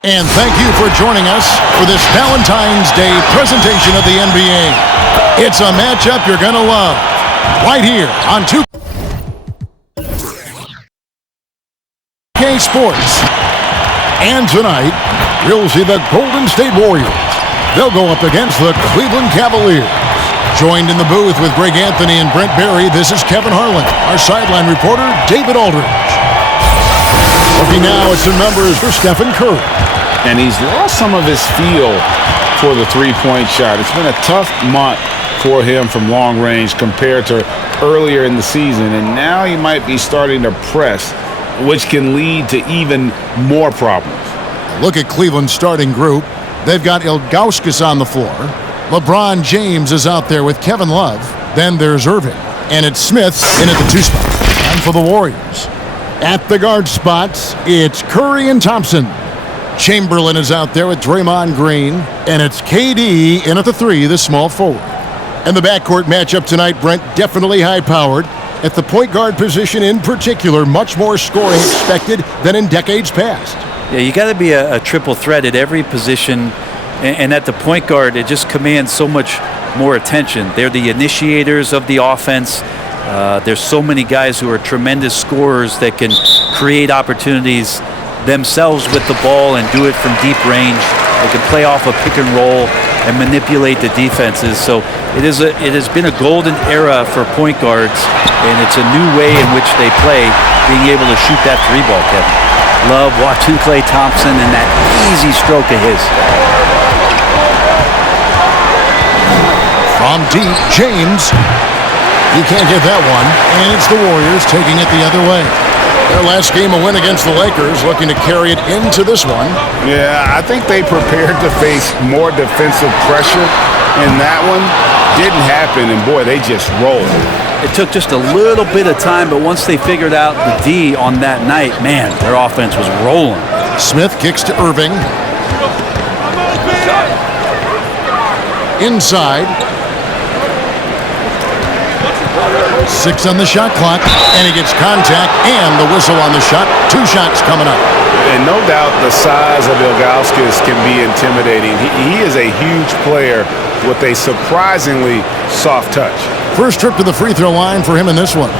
And thank you for joining us for this Valentine's Day presentation of the NBA. It's a matchup you're going to love, right here on 2K Sports. And tonight, you'll see the Golden State Warriors. They'll go up against the Cleveland Cavaliers. Joined in the booth with Greg Anthony and Brent Barry, this is Kevin Harlan. Our sideline reporter, David Aldridge. Looking now at some numbers for Stephen Curry. And he's lost some of his feel for the three-point shot. It's been a tough month for him from long range compared to earlier in the season. And now he might be starting to press, which can lead to even more problems. Look at Cleveland's starting group. They've got Ilgauskas on the floor. LeBron James is out there with Kevin Love. Then there's Irving. And it's Smith in at the 2 spot. And for the Warriors, at the guard spots, it's Curry and Thompson. Chamberlain is out there with Draymond Green. And it's KD in at the 3, the small forward. And the backcourt matchup tonight, Brent, definitely high-powered. At the point guard position in particular, much more scoring expected than in decades past. Yeah, you got to be a triple threat at every position. And at the point guard, it just commands so much more attention. They're the initiators of the offense. There's so many guys who are tremendous scorers that can create opportunities themselves with the ball and do it from deep range. They can play off a pick and roll and manipulate the defenses. So it has been a golden era for point guards, and it's a new way in which they play, being able to shoot that 3-ball, Kevin. Love watching Klay Thompson and that easy stroke of his. From deep, James. He can't get that one, and it's the Warriors taking it the other way. Their last game, a win against the Lakers, looking to carry it into this one. Yeah, I think they prepared to face more defensive pressure, and that one didn't happen, and boy, they just rolled. It took just a little bit of time, but once they figured out the D on that night, man, their offense was rolling. Smith kicks to Irving. Inside. 6 on the shot clock, and he gets contact and the whistle on the shot. 2 shots coming up. And no doubt the size of Ilgauskas can be intimidating. He is a huge player with a surprisingly soft touch. First trip to the free throw line for him in this one.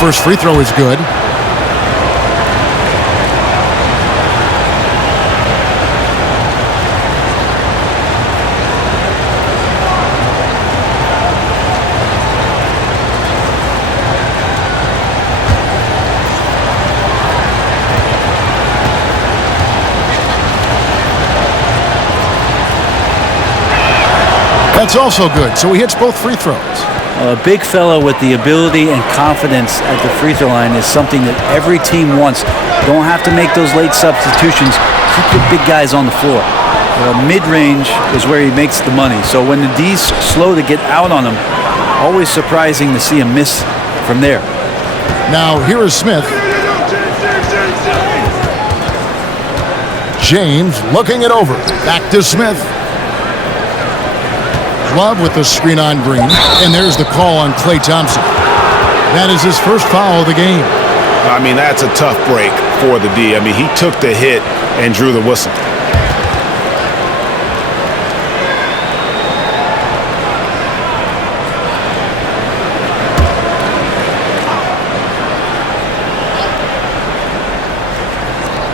First free throw is good. That's also good, so he hits both free throws. A big fellow with the ability and confidence at the free throw line is something that every team wants. You don't have to make those late substitutions. Keep your big guys on the floor. Mid-range is where he makes the money. So when the D's slow to get out on him, always surprising to see him miss from there. Now here is Smith. James looking it over. Back to Smith. Love with the screen on Green, and there's the call on Klay Thompson. That is his first foul of the game. I mean, that's a tough break for the D. I mean, he took the hit and drew the whistle.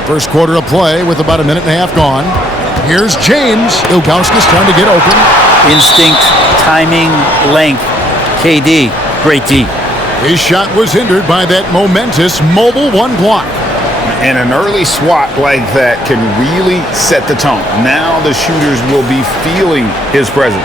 First quarter of play with about a minute and a half gone. Here's James. Ilgauskas trying to get open. Instinct, timing, length. KD, great D. His shot was hindered by that momentous mobile 1 block. And an early swat like that can really set the tone. Now the shooters will be feeling his presence.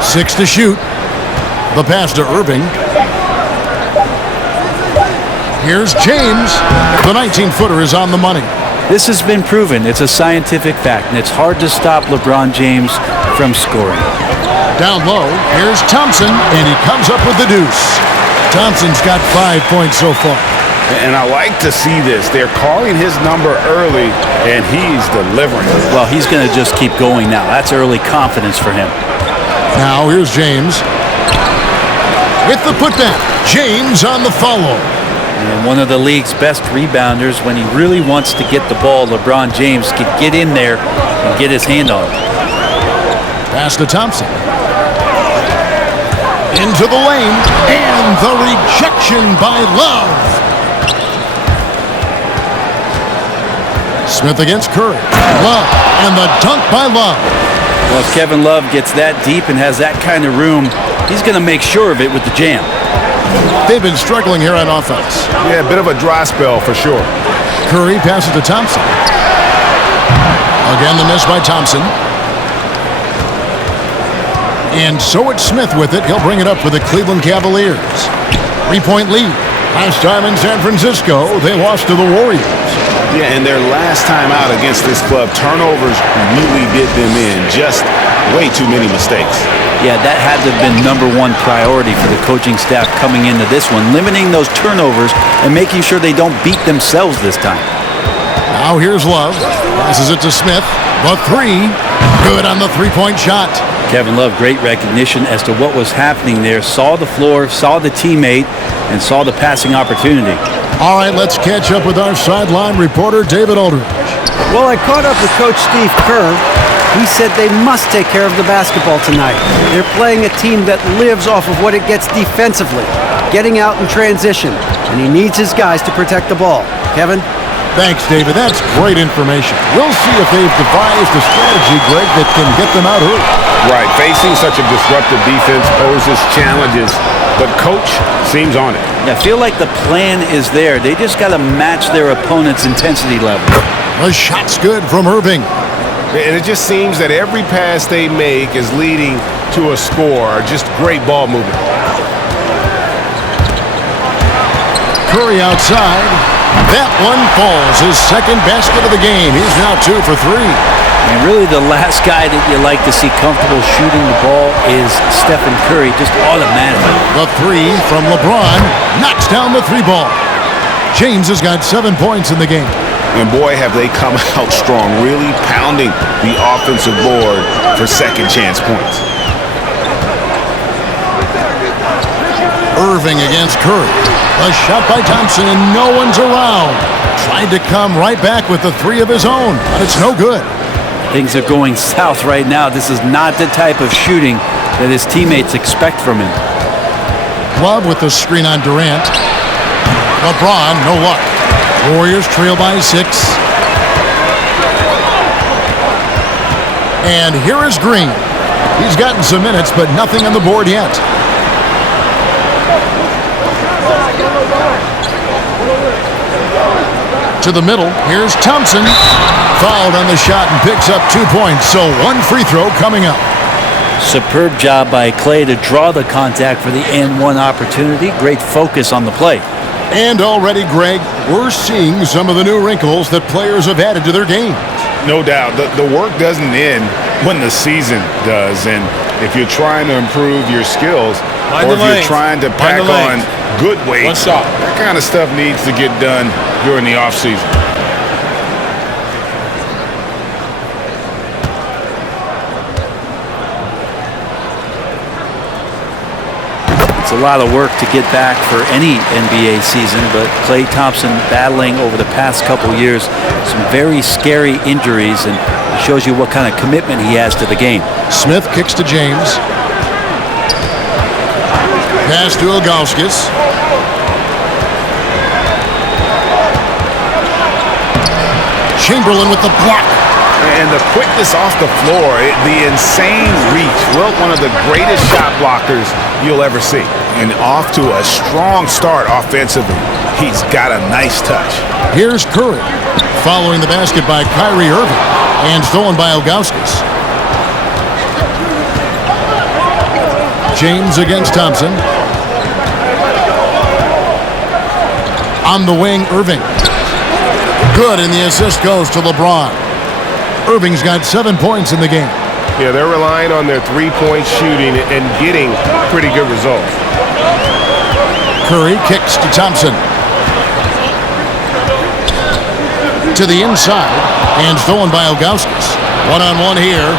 Six to shoot. The pass to Irving. Here's James. The 19-footer is on the money. This has been proven. It's a scientific fact, and it's hard to stop LeBron James from scoring. Down low, here's Thompson, and he comes up with the deuce. Thompson's got 5 points so far. And I like to see this. They're calling his number early, and he's delivering. Well, he's going to just keep going now. That's early confidence for him. Now here's James. With the putback, James on the follow. And one of the league's best rebounders, when he really wants to get the ball, LeBron James can get in there and get his hand on it. Pass to Thompson. Into the lane, and the rejection by Love. Smith against Curry. Love, and the dunk by Love. Well, if Kevin Love gets that deep and has that kind of room, he's going to make sure of it with the jam. They've been struggling here on offense. Yeah, a bit of a dry spell for sure. Curry passes to Thompson. Again, the miss by Thompson. And so it's Smith with it. He'll bring it up for the Cleveland Cavaliers. 3-point lead. Last time in San Francisco, they lost to the Warriors. Yeah, and their last time out against this club, turnovers really did them in. Just way too many mistakes. Yeah, that had to have been #1 priority for the coaching staff coming into this one, limiting those turnovers and making sure they don't beat themselves this time. Now here's Love. Passes it to Smith. The three. Good on the three-point shot. Kevin Love, great recognition as to what was happening there. Saw the floor, saw the teammate, and saw the passing opportunity. All right, let's catch up with our sideline reporter, David Aldridge. Well, I caught up with Coach Steve Kerr. He said they must take care of the basketball tonight. They're playing a team that lives off of what it gets defensively, getting out in transition, and he needs his guys to protect the ball. Kevin? Thanks, David. That's great information. We'll see if they've devised a strategy, Greg, that can get them out early. Right, facing such a disruptive defense poses challenges, but Coach seems on it. I feel like the plan is there. They just got to match their opponent's intensity level. The shot's good from Irving. And it just seems that every pass they make is leading to a score. Just great ball movement. Curry outside. That one falls. His second basket of the game. He's now 2 for 3. And really the last guy that you like to see comfortable shooting the ball is Stephen Curry, just automatically. The three from LeBron knocks down the three ball. James has got 7 points in the game. And boy, have they come out strong, really pounding the offensive board for second chance points. Irving against Curry. A shot by Thompson, and no one's around. Tried to come right back with the three of his own, but it's no good. Things are going south right now. This is not the type of shooting that his teammates expect from him. Love with the screen on Durant. LeBron, no luck. Warriors trail by 6. And here is Green. He's gotten some minutes, but nothing on the board yet. To the middle, here's Thompson. Fouled on the shot and picks up 2 points, so 1 free throw coming up. Superb job by Clay to draw the contact for the and-1 opportunity. Great focus on the play. And already, Greg, we're seeing some of the new wrinkles that players have added to their game. No doubt. The work doesn't end when the season does. And if you're trying to improve your skills, or if you're trying to pack on good weight, that kind of stuff needs to get done during the offseason. It's a lot of work to get back for any NBA season, but Klay Thompson battling over the past couple years some very scary injuries, and it shows you what kind of commitment he has to the game. Smith kicks to James. Pass to Ilgauskas. Chamberlain with the block. And the quickness off the floor, the insane reach. Well, one of the greatest shot blockers you'll ever see. And off to a strong start offensively. He's got a nice touch. Here's Curry. Following the basket by Kyrie Irving. And stolen by Ilgauskas. James against Thompson. On the wing, Irving. Good, and the assist goes to LeBron. Irving's got 7 points in the game. Yeah, they're relying on their three-point shooting and getting pretty good results. Curry kicks to Thompson. To the inside, and stolen by Ilgauskas. One-on-one here.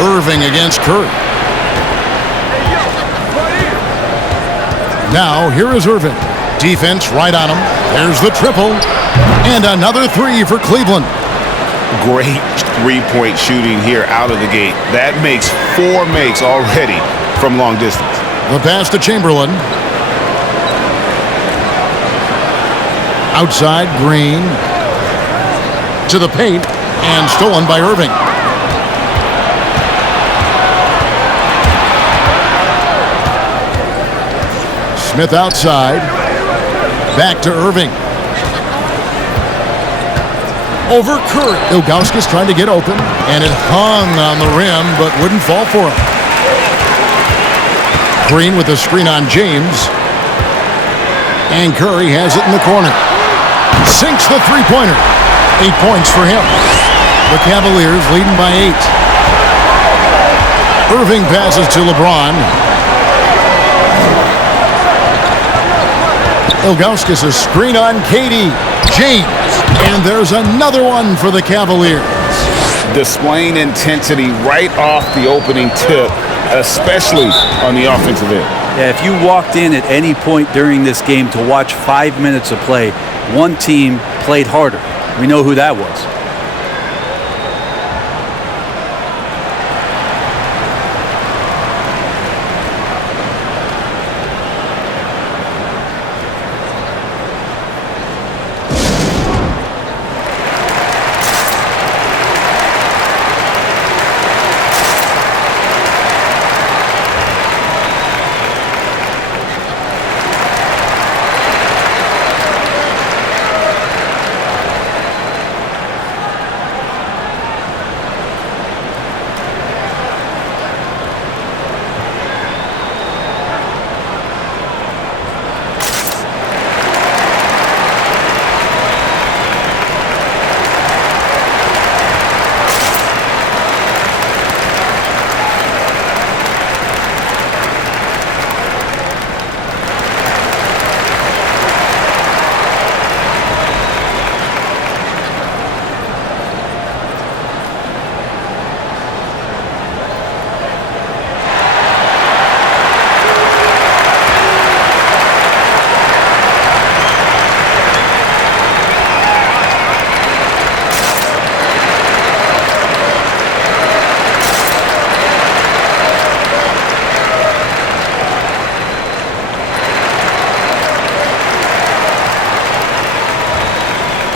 Irving against Curry. Now, here is Irving. Defense right on him. There's the triple. And another three for Cleveland. Great three-point shooting here out of the gate. That makes 4 makes already from long distance. The pass to Chamberlain. Outside, Green. To the paint, and stolen by Irving. Smith outside. Back to Irving. Over Curry. Ilgauskas trying to get open, and it hung on the rim, but wouldn't fall for him. Green with the screen on James. And Curry has it in the corner. Sinks the three-pointer. 8 points for him. The Cavaliers leading by 8. Irving passes to LeBron. Ilgauskas a screen on KD. James. And there's another one for the Cavaliers. Displaying intensity right off the opening tip, especially on the offensive end. Yeah, if you walked in at any point during this game to watch 5 minutes of play, one team played harder. We know who that was.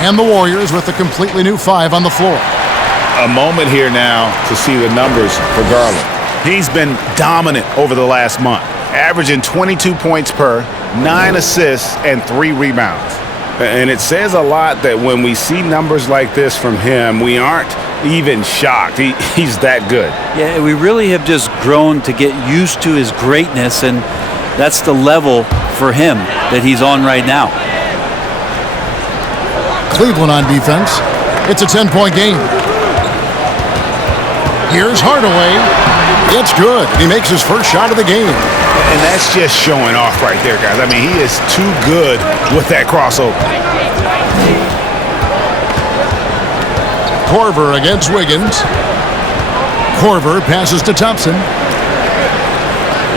And the Warriors with a completely new 5 on the floor. A moment here now to see the numbers for Garland. He's been dominant over the last month, averaging 22 points per, 9 assists, and 3 rebounds. And it says a lot that when we see numbers like this from him, we aren't even shocked. He's that good. Yeah, we really have just grown to get used to his greatness, and that's the level for him that he's on right now. Cleveland on defense. It's a 10-point game. Here's Hardaway. It's good. He makes his first shot of the game. And that's just showing off right there, guys. I mean, he is too good with that crossover. Korver against Wiggins. Korver passes to Thompson.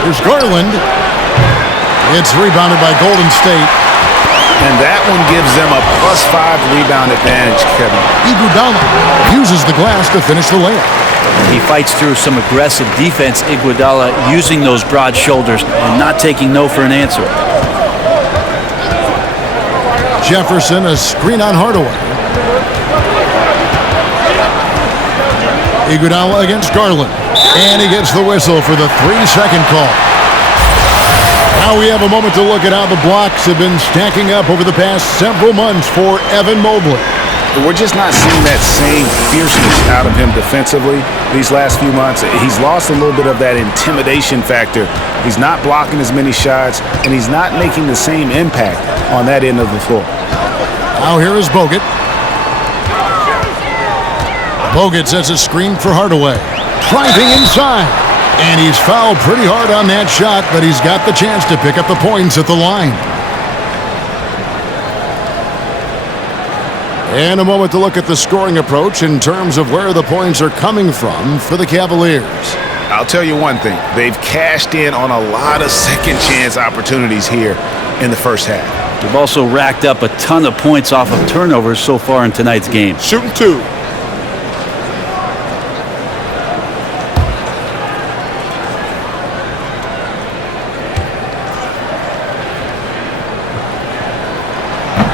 Here's Garland. It's rebounded by Golden State. And that one gives them a +5 rebound advantage, Kevin. Iguodala uses the glass to finish the layup. He fights through some aggressive defense. Iguodala using those broad shoulders and not taking no for an answer. Jefferson, a screen on Hardaway. Iguodala against Garland. And he gets the whistle for the 3-second call. Now we have a moment to look at how the blocks have been stacking up over the past several months for Evan Mobley. We're just not seeing that same fierceness out of him defensively. these last few months. He's lost a little bit of that intimidation factor. He's not blocking as many shots, and he's not making the same impact on that end of the floor. Now here is Bogut. Bogut sets a screen for Hardaway. Driving inside. And he's fouled pretty hard on that shot, but he's got the chance to pick up the points at the line. And a moment to look at the scoring approach in terms of where the points are coming from for the Cavaliers. I'll tell you one thing. They've cashed in on a lot of second chance opportunities here in the first half. They've also racked up a ton of points off of turnovers so far in tonight's game. Shooting 2.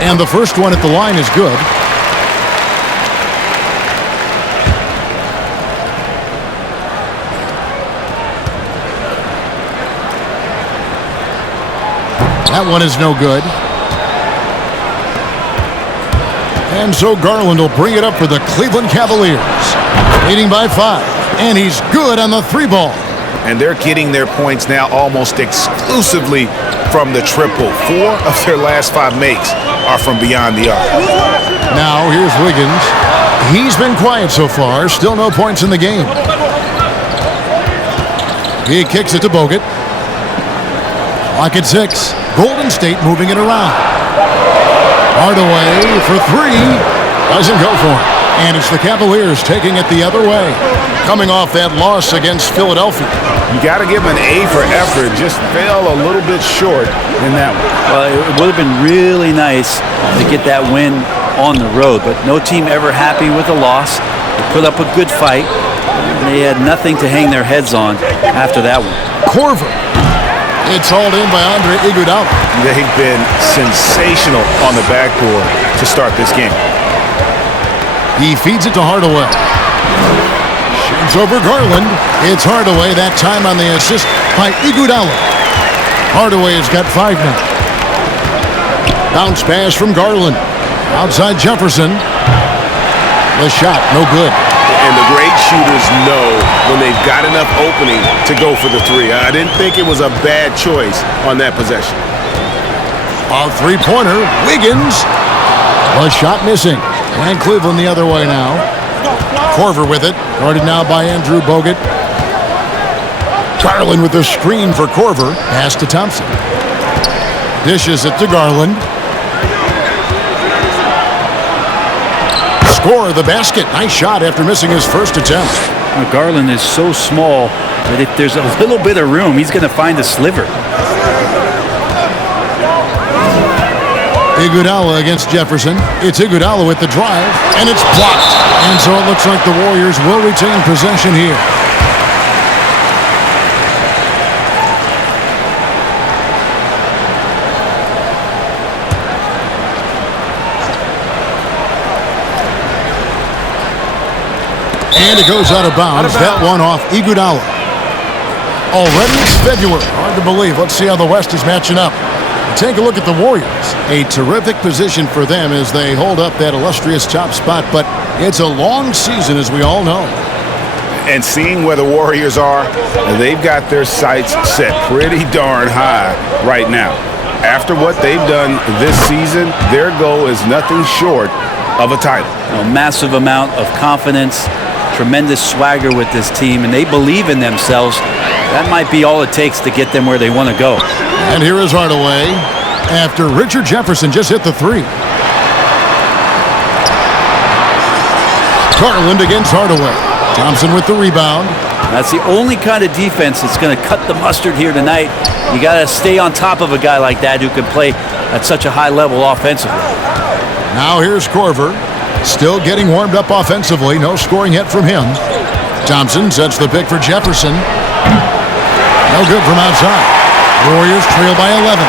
And the first one at the line is good. That one is no good. And so Garland will bring it up for the Cleveland Cavaliers. Leading by 5. And he's good on the 3 ball. And they're getting their points now almost exclusively from the triple. 4 of their last 5 makes are from beyond the arc. Now here's Wiggins. He's been quiet so far. Still no points in the game. He kicks it to Bogut. Clock at 6. Golden State moving it around. Hardaway for 3. Doesn't go for it. And it's the Cavaliers taking it the other way. Coming off that loss against Philadelphia. You got to give him an A for effort. Just fell a little bit short in that one. Well, it would have been really nice to get that win on the road, but no team ever happy with a loss. They put up a good fight. They had nothing to hang their heads on after that one. Korver. It's hauled in by Andre Iguodala. They've been sensational on the backboard to start this game. He feeds it to Hardaway. Shoots over Garland. It's Hardaway, that time on the assist by Iguodala. Hardaway has got 5 now. Bounce pass from Garland. Outside Jefferson. The shot, no good. And the great shooters know when they've got enough opening to go for the 3. I didn't think it was a bad choice on that possession. A 3-pointer. Wiggins. The shot missing. And Cleveland the other way now. Korver with it. Guarded now by Andrew Bogut. Garland with the screen for Korver. Pass to Thompson. Dishes it to Garland. Score the basket. Nice shot after missing his first attempt. Garland is so small that if there's a little bit of room, he's going to find a sliver. Iguodala against Jefferson. It's Iguodala with the drive, and it's blocked. And so it looks like the Warriors will retain possession here. And it goes out of bounds. That one off Iguodala. Already it's February. Hard to believe. Let's see how the West is matching up. Take a look at the Warriors. A terrific position for them as they hold up that illustrious top spot, but it's a long season, as we all know. And seeing where the Warriors are, they've got their sights set pretty darn high right now. After what they've done this season, their goal is nothing short of a title. A massive amount of confidence, tremendous swagger with this team, and they believe in themselves. That might be all it takes to get them where they want to go. And here is Hardaway after Richard Jefferson just hit the 3. Garland against Hardaway. Thompson with the rebound. That's the only kind of defense that's going to cut the mustard here tonight. You got to stay on top of a guy like that who can play at such a high level offensively. Now here's Korver. Still getting warmed up offensively. No scoring yet from him. Thompson sets the pick for Jefferson. No good from outside. Warriors trail by 11.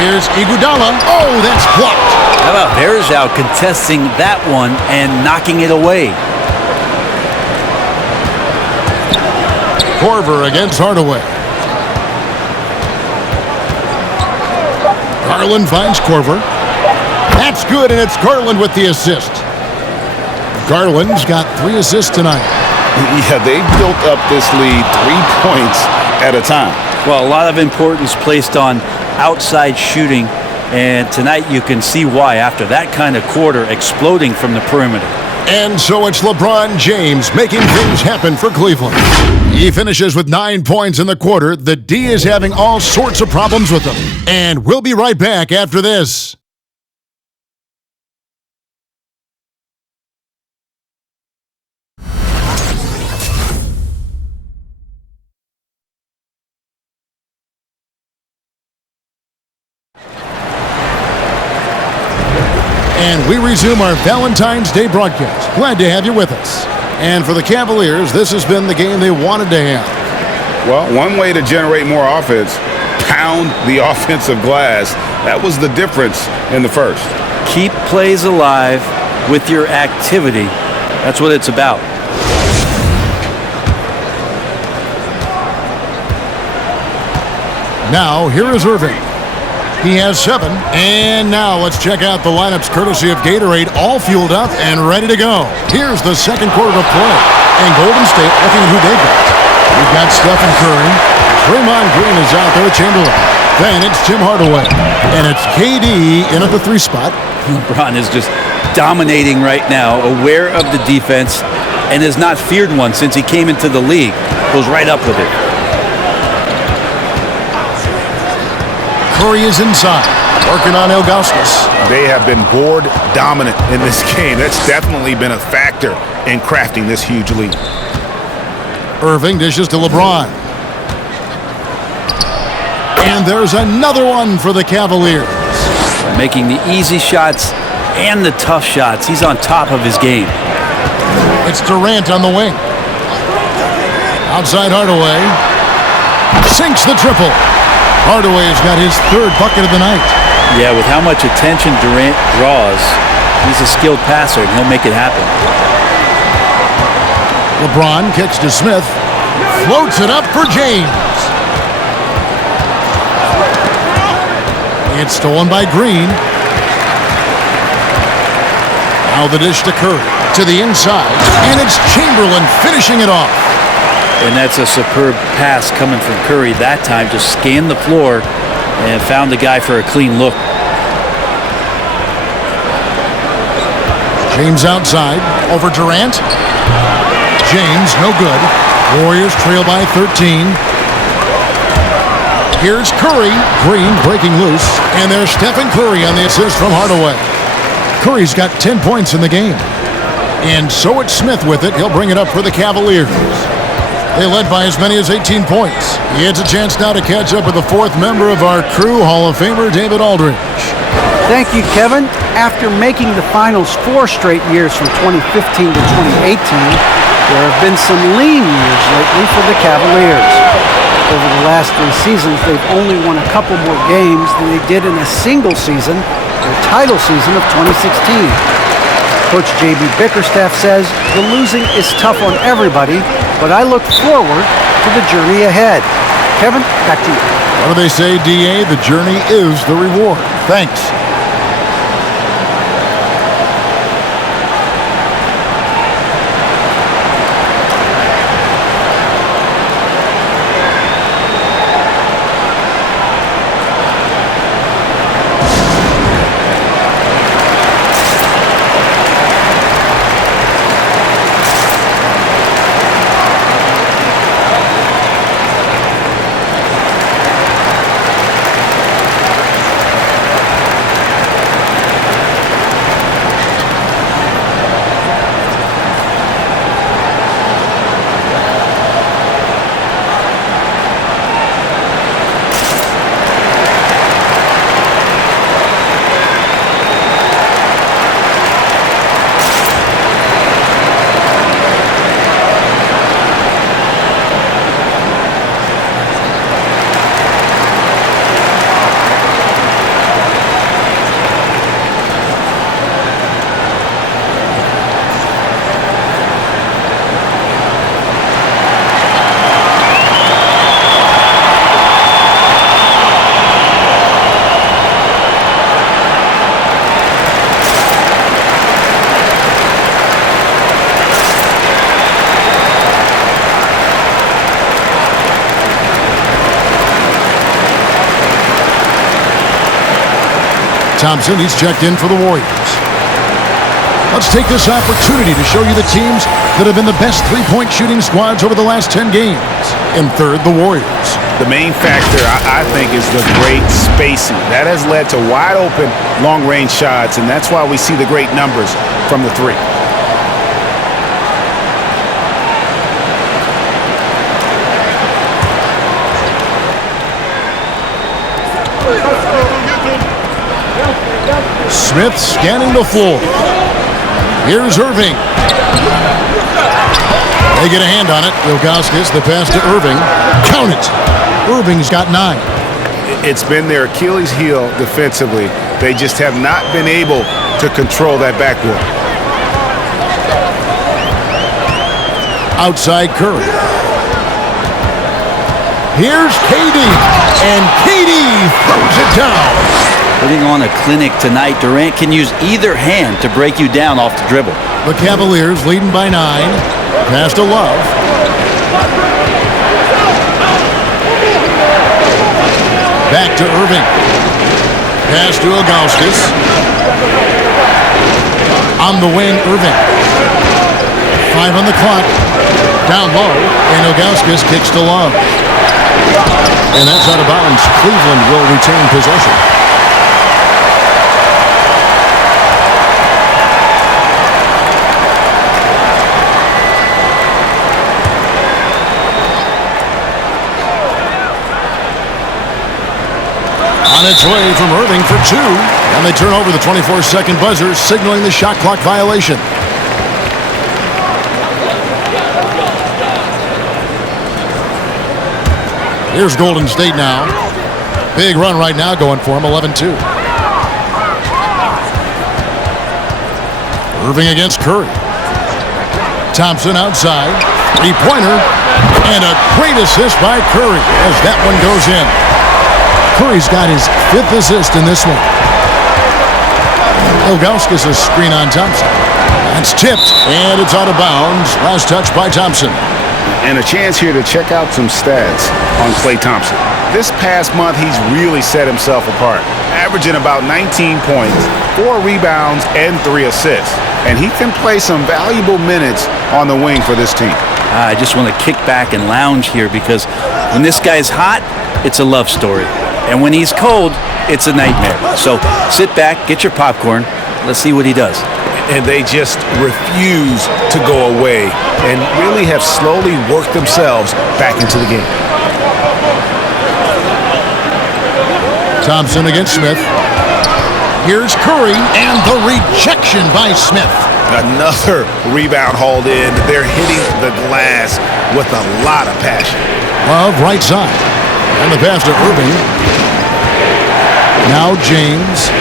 Here's Iguodala. Oh, that's blocked. How about Bergeau contesting that one and knocking it away? Korver against Hardaway. Garland finds Korver. That's good, and it's Garland with the assist. Garland's got 3 assists tonight. Yeah, they built up this lead 3 points at a time. Well, a lot of importance placed on outside shooting, and tonight you can see why after that kind of quarter, exploding from the perimeter. And so it's LeBron James making things happen for Cleveland. He finishes with 9 points in the quarter. The D is having all sorts of problems with him. And we'll be right back after this. And we resume our Valentine's Day broadcast. Glad to have you with us. And for the Cavaliers, this has been the game they wanted to have. Well, one way to generate more offense, pound the offensive glass. That was the difference in the first. Keep plays alive with your activity. That's what it's about. Now, here is Irving. He has 7. And now let's check out the lineups courtesy of Gatorade, all fueled up and ready to go. Here's the second quarter of play. And Golden State looking at who they've got. We've got Stephen Curry. Draymond Green is out there with Chamberlain. Then it's Tim Hardaway. And it's KD in at the 3 spot. LeBron is just dominating right now, aware of the defense, and has not feared one since he came into the league. Goes right up with it. Curry is inside, working on Ilgauskas. They have been board dominant in this game. That's definitely been a factor in crafting this huge lead. Irving dishes to LeBron. And there's another one for the Cavaliers. Making the easy shots and the tough shots. He's on top of his game. It's Durant on the wing. Outside Hardaway. Sinks the triple. Hardaway's got his 3rd bucket of the night. Yeah, with how much attention Durant draws, he's a skilled passer, and he'll make it happen. LeBron kicks to Smith. Floats it up for James. It's stolen by Green. Now the dish to Curry. To the inside. And it's Chamberlain finishing it off. And that's a superb pass coming from Curry that time. Just scanned the floor and found the guy for a clean look. James outside. Over Durant. James, no good. Warriors trail by 13. Here's Curry. Green breaking loose. And there's Stephen Curry on the assist from Hardaway. Curry's got 10 points in the game. And so it's Smith with it. He'll bring it up for the Cavaliers. They led by as many as 18 points. He has a chance now to catch up with the 4th member of our crew, Hall of Famer David Aldridge. Thank you, Kevin. After making the finals 4 straight years from 2015 to 2018, there have been some lean years lately for the Cavaliers. Over the last 3 seasons, they've only won a couple more games than they did in a single season, their title season of 2016. Coach J.B. Bickerstaff says the losing is tough on everybody, but I look forward to the journey ahead. Kevin, back to you. What do they say, D.A.? The journey is the reward. Thanks. Thompson, he's checked in for the Warriors. Let's take this opportunity to show you the teams that have been the best three-point shooting squads over the last 10 games. In third, the Warriors. The main factor, I think, is the great spacing. That has led to wide-open, long-range shots, and that's why we see the great numbers from the three. Smith scanning the floor. Here's Irving. They get a hand on it. Ilgauskas, the pass to Irving. Count it. Irving's got 9. It's been their Achilles heel defensively. They just have not been able to control that backboard. Outside Curry. Here's KD. And KD throws it down. Putting on a clinic tonight. Durant can use either hand to break you down off the dribble. The Cavaliers leading by 9. Pass to Love. Back to Irving. Pass to Ilgauskas. On the wing, Irving. 5 on the clock. Down low, and Ilgauskas kicks to Love. And that's out of bounds. Cleveland will retain possession. On its way from Irving for 2. And they turn over the 24-second buzzer, signaling the shot clock violation. Here's Golden State now. Big run right now going for him, 11-2. Irving against Curry. Thompson outside. Three-pointer. And a great assist by Curry as that one goes in. Curry's got his 5th assist in this one. Ilgauskas a screen on Thompson. That's tipped, and it's out of bounds. Last touch by Thompson. And a chance here to check out some stats on Klay Thompson. This past month, he's really set himself apart, averaging about 19 points, 4 rebounds, and 3 assists. And he can play some valuable minutes on the wing for this team. I just want to kick back and lounge here because when this guy's hot, it's a love story. And when he's cold, it's a nightmare. So sit back, get your popcorn. Let's see what he does. And they just refuse to go away and really have slowly worked themselves back into the game. Thompson against Smith. Here's Curry, and the rejection by Smith. Another rebound hauled in. They're hitting the glass with a lot of passion. Love right side. And the pass to Irving. Now James.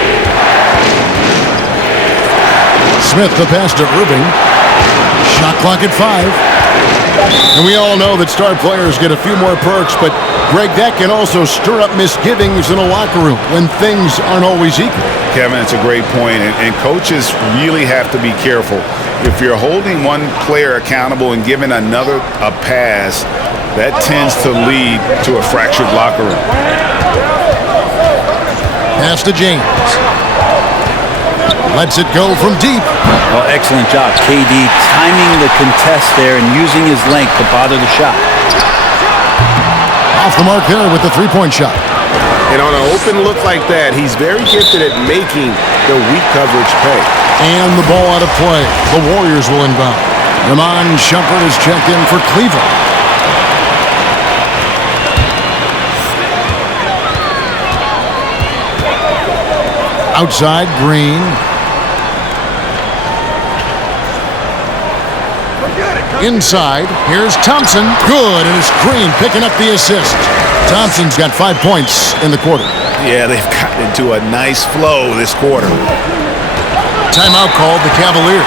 Smith, the pass to Irving. Shot clock at 5. And we all know that star players get a few more perks, but Greg, that can also stir up misgivings in a locker room when things aren't always equal. Kevin, it's a great point, and coaches really have to be careful. If you're holding one player accountable and giving another a pass, that tends to lead to a fractured locker room. Pass to James. Lets it go from deep. Well, excellent job, KD, timing the contest there and using his length to bother the shot. Off the mark there with the three-point shot. And on an open look like that, he's very gifted at making the weak coverage pay. And the ball out of play. The Warriors will inbound. Iman Shumpert is checked in for Cleveland. Outside, Green. Inside, here's Thompson. Good, and it's Green picking up the assist. Thompson's got 5 points in the quarter. Yeah, they've gotten into a nice flow this quarter. Timeout called the Cavaliers.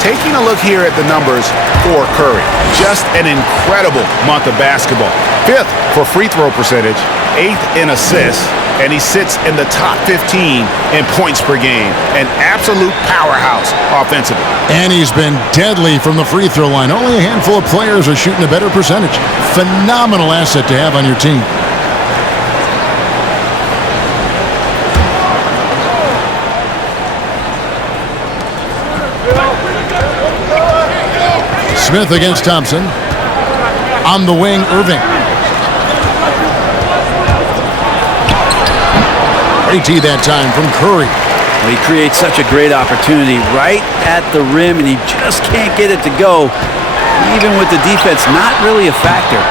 Taking a look here at the numbers for Curry. Just an incredible month of basketball. 5th for free throw percentage, 8th in assists, and he sits in the top 15 in points per game. An absolute powerhouse offensively. And he's been deadly from the free throw line. Only a handful of players are shooting a better percentage. Phenomenal asset to have on your team. Smith against Thompson. On the wing, Irving. Great tee that time from Curry. Well, he creates such a great opportunity right at the rim, and he just can't get it to go. Even with the defense, not really a factor.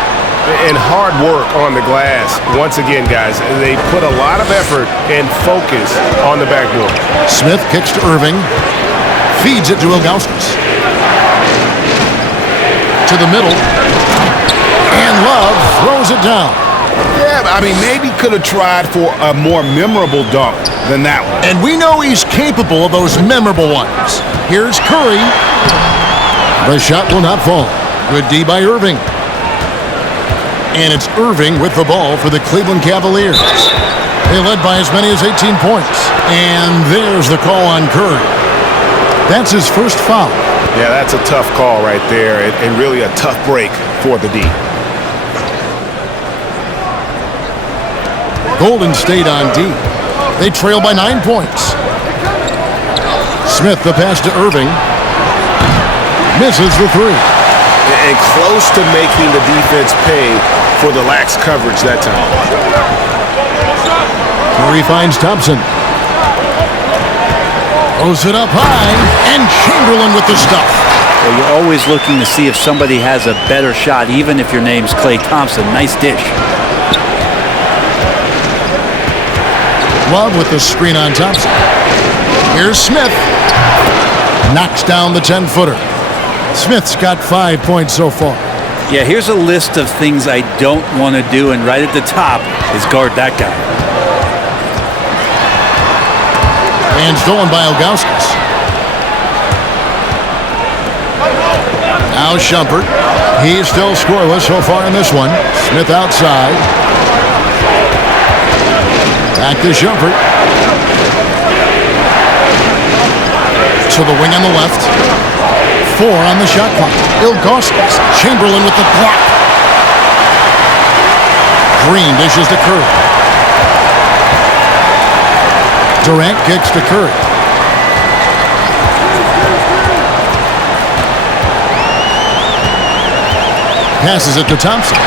And hard work on the glass. Once again, guys, they put a lot of effort and focus on the backboard. Smith kicks to Irving. Feeds it to Ilgauskas. To the middle. And Love throws it down. Yeah, I mean, maybe could have tried for a more memorable dunk than that one. And we know he's capable of those memorable ones. Here's Curry. The shot will not fall. Good D by Irving. And it's Irving with the ball for the Cleveland Cavaliers. They led by as many as 18 points. And there's the call on Curry. That's his first foul. Yeah, that's a tough call right there, and really a tough break for the D. Golden State on D. They trail by 9 points. Smith, the pass to Irving. Misses the three. And close to making the defense pay for the lax coverage that time. Curry finds Thompson. Throws it up high, and Chamberlain with the stuff. Well, you're always looking to see if somebody has a better shot, even if your name's Klay Thompson. Nice dish. Love with the screen on Thompson. Here's Smith. Knocks down the 10-footer. Smith's got 5 points so far. Yeah, here's a list of things I don't want to do, and right at the top is guard that guy. And stolen by Ilgauskas. Now Shumpert. He's still scoreless so far in this one. Smith outside. Back to Shumpert. To the wing on the left. 4 on the shot clock. Ilgauskas. Chamberlain with the block. Green dishes to Curry. Durant kicks to Curry. Passes it to Thompson.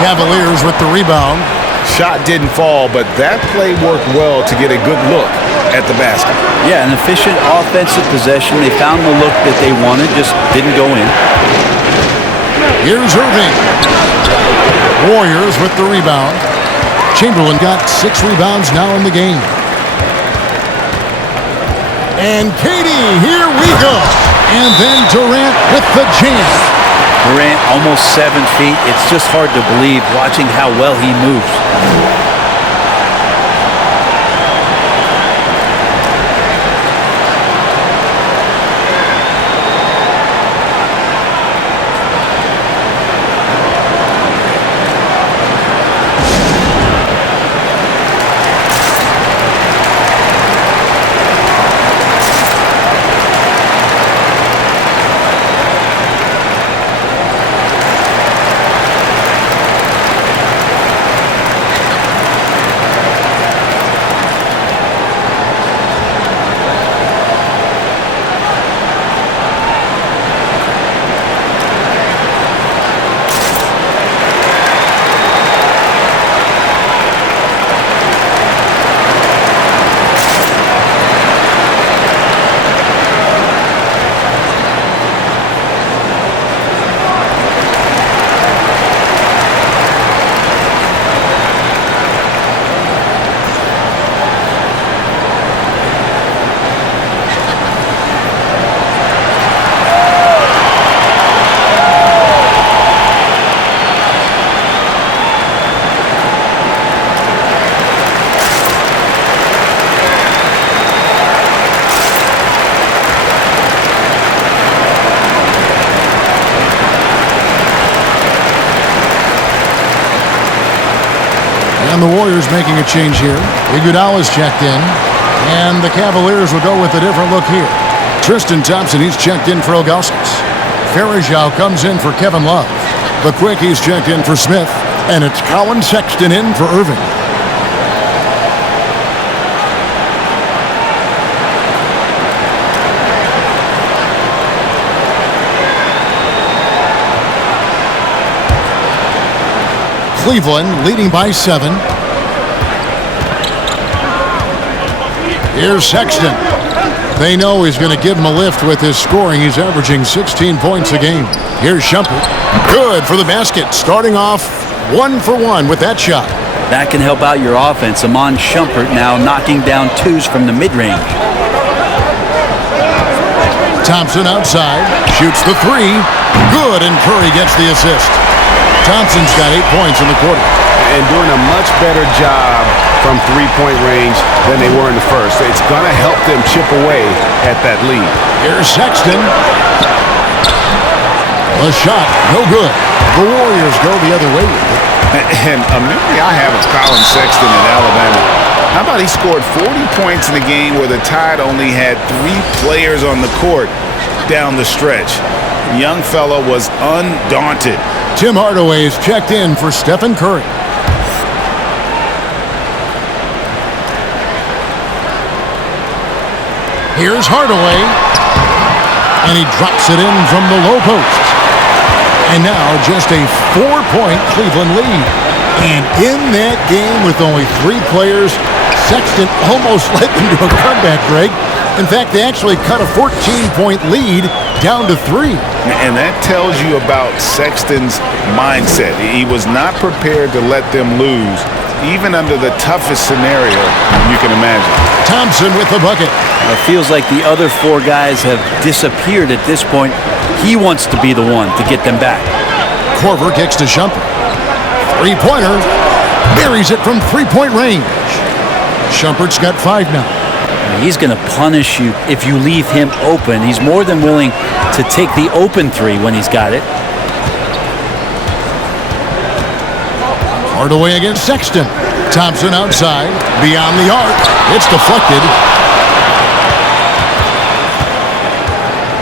Cavaliers with the rebound. Shot didn't fall, but that play worked well to get a good look at the basket. Yeah, an efficient offensive possession. They found the look that they wanted, just didn't go in. Here's Irving. Warriors with the rebound. Chamberlain got 6 rebounds now in the game. And Katie, here we go. And then Durant with the jam. Durant almost 7 feet. It's just hard to believe watching how well he moves. And the Warriors making a change here. Iguodala's checked in. And the Cavaliers will go with a different look here. Tristan Thompson, he's checked in for Ilgauskas. Varejao comes in for Kevin Love. The Quick, he's checked in for Smith. And it's Colin Sexton in for Irving. Cleveland leading by 7. Here's Sexton. They know he's going to give him a lift with his scoring. He's averaging 16 points a game. Here's Shumpert. Good for the basket. Starting off 1 for 1 with that shot. That can help out your offense. Amon Shumpert now knocking down twos from the mid-range. Thompson outside. Shoots the 3. Good, and Curry gets the assist. Thompson's got 8 points in the quarter. And doing a much better job from three-point range than they were in the first. It's going to help them chip away at that lead. Here's Sexton. A shot, no good. The Warriors go the other way with it. And a memory I have is Colin Sexton in Alabama. How about he scored 40 points in a game where the Tide only had 3 players on the court down the stretch. The young fella was undaunted. Tim Hardaway is checked in for Stephen Curry. Here's Hardaway. And he drops it in from the low post. And now just a 4-point Cleveland lead. And in that game with only 3 players, Sexton almost led them to a comeback, Greg. In fact, they actually cut a 14-point lead down to 3. And that tells you about Sexton's mindset. He was not prepared to let them lose, even under the toughest scenario you can imagine. Thompson with the bucket. It feels like the other 4 guys have disappeared at this point. He wants to be the one to get them back. Korver kicks to Shumpert. 3-pointer. Buries it from 3-point range. Shumpert's got 5 now. He's going to punish you if you leave him open. He's more than willing to take the open 3 when he's got it. Hardaway against Sexton. Thompson outside. Beyond the arc. It's deflected.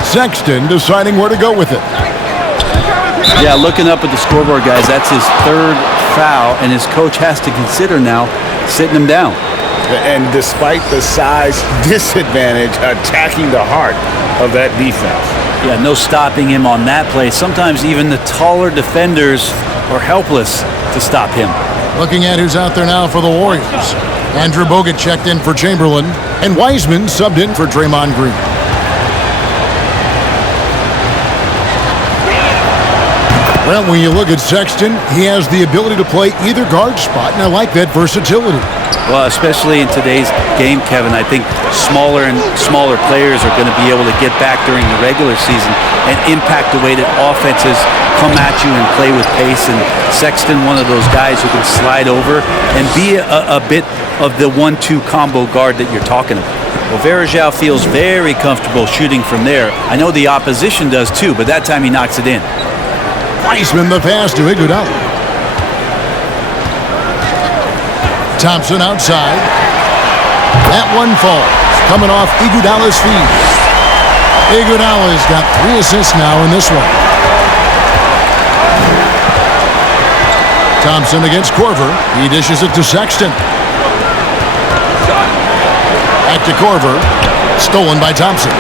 Sexton deciding where to go with it. Yeah, looking up at the scoreboard, guys, that's his 3rd foul, and his coach has to consider now sitting him down. And despite the size disadvantage, attacking the heart of that defense. Yeah, no stopping him on that play. Sometimes even the taller defenders are helpless to stop him. Looking at who's out there now for the Warriors. Andrew Bogut checked in for Chamberlain, and Wiseman subbed in for Draymond Green. Well, when you look at Sexton, he has the ability to play either guard spot, and I like that versatility. Well, especially in today's game, Kevin, I think smaller and smaller players are going to be able to get back during the regular season and impact the way that offenses come at you and play with pace. And Sexton, one of those guys who can slide over and be a bit of the 1-2 combo guard that you're talking about. Well, Varejao feels very comfortable shooting from there. I know the opposition does too, but that time he knocks it in. Wiseman the pass to Iguodala. Thompson outside. That one falls. Coming off Iguodala's feet. Iguodala's got 3 assists now in this one. Thompson against Korver. He dishes it to Sexton. Back to Korver. Stolen by Thompson.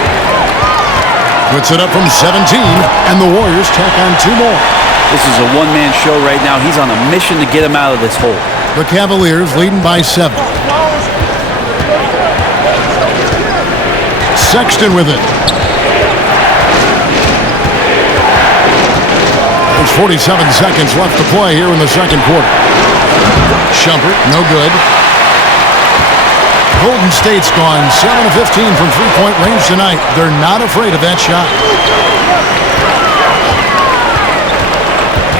Puts it up from 17, and the Warriors tack on 2 more. This is a one-man show right now. He's on a mission to get him out of this hole. The Cavaliers leading by 7. Sexton with it. There's 47 seconds left to play here in the second quarter. Shumpert, no good. Golden State's gone 7 of 15 from 3-point range tonight. They're not afraid of that shot.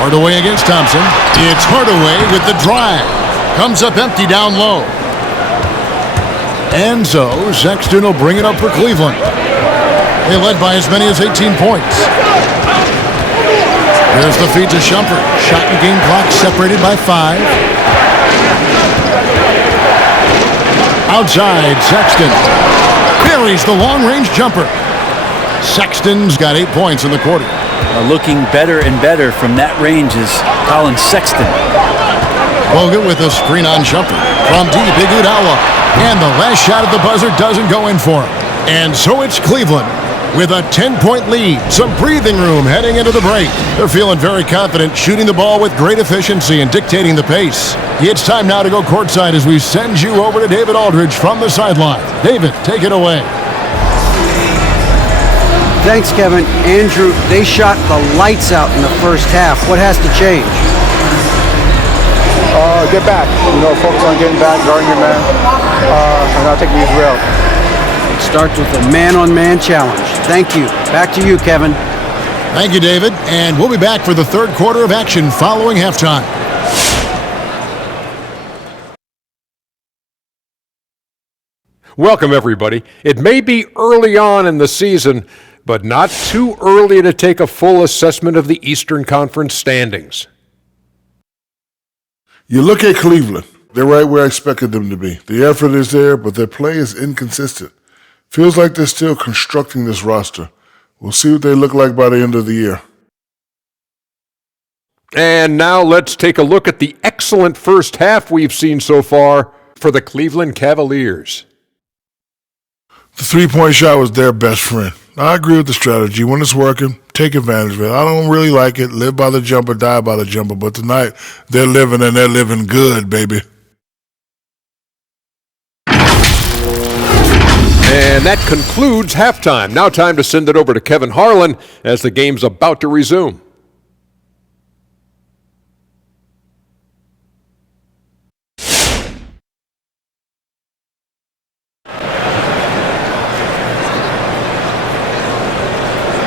Hardaway against Thompson. It's Hardaway with the drive. Comes up empty down low. And so Sexton will bring it up for Cleveland. They led by as many as 18 points. There's the feed to Shumpert. Shot and game clock separated by 5. Outside, Sexton buries the long-range jumper. Sexton's got 8 points in the quarter. Looking better and better from that range is Colin Sexton. Bogut with a screen-on jumper from deep. Iguodala. And the last shot at the buzzer doesn't go in for him. And so it's Cleveland with a 10-point lead. Some breathing room heading into the break. They're feeling very confident, shooting the ball with great efficiency and dictating the pace. It's time now to go courtside as we send you over to David Aldridge from the sideline. David, take it away. Thanks, Kevin. Andrew, they shot the lights out in the first half. What has to change? Get back. Focus on getting back, guarding your man, and not taking these rails. It starts with a man-on-man challenge. Thank you. Back to you, Kevin. Thank you, David. And we'll be back for the third quarter of action following halftime. Welcome, everybody. It may be early on in the season, but not too early to take a full assessment of the Eastern Conference standings. You look at Cleveland. They're right where I expected them to be. The effort is there, but their play is inconsistent. Feels like they're still constructing this roster. We'll see what they look like by the end of the year. And now let's take a look at the excellent first half we've seen so far for the Cleveland Cavaliers. The three-point shot was their best friend. I agree with the strategy. When it's working, take advantage of it. I don't really like it. Live by the jumper, die by the jumper. But tonight, they're living, and they're living good, baby. And that concludes halftime. Now time to send it over to Kevin Harlan as the game's about to resume.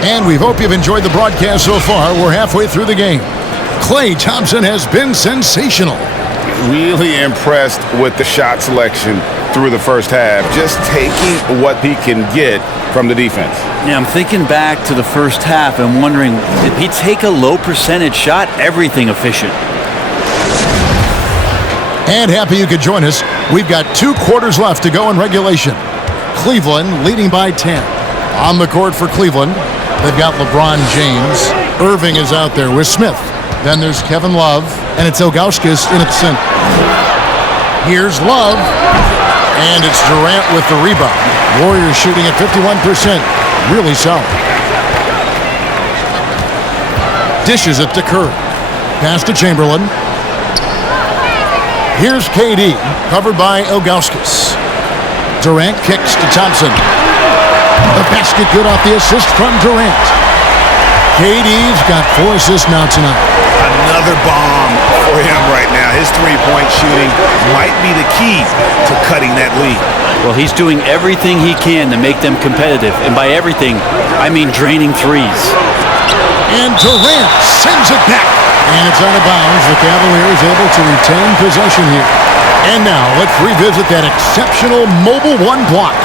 And we hope you've enjoyed the broadcast so far. We're halfway through the game. Klay Thompson has been sensational. Really impressed with the shot selection through the first half, just taking what he can get from the defense. Yeah, I'm thinking back to the first half and wondering, did he take a low percentage shot? Everything efficient. And happy you could join us. We've got 2 quarters left to go in regulation. Cleveland leading by 10. On the court for Cleveland, they've got LeBron James. Irving is out there with Smith. Then there's Kevin Love, and it's Ilgauskas in at center. Here's Love, and it's Durant with the rebound. Warriors shooting at 51%. Really solid. Dishes it to Curry. Pass to Chamberlain. Here's KD, covered by Ilgauskas. Durant kicks to Thompson. The basket good off the assist from Durant. KD's got 4 assists now tonight. Another bomb for him right now. His three-point shooting might be the key to cutting that lead. Well, he's doing everything he can to make them competitive. And by everything, I mean draining threes. And Durant sends it back. And it's out of bounds. The Cavaliers able to retain possession here. And now let's revisit that exceptional Mobile 1 block.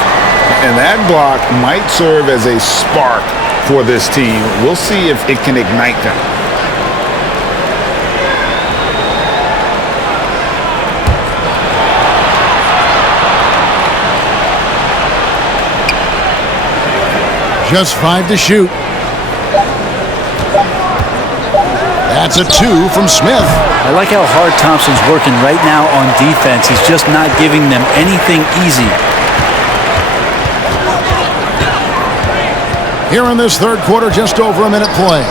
And that block might serve as a spark for this team. We'll see if it can ignite them. Just 5 to shoot. That's a 2 from Smith. I like how hard Thompson's working right now on defense. He's just not giving them anything easy. Here in this third quarter, just over a minute play.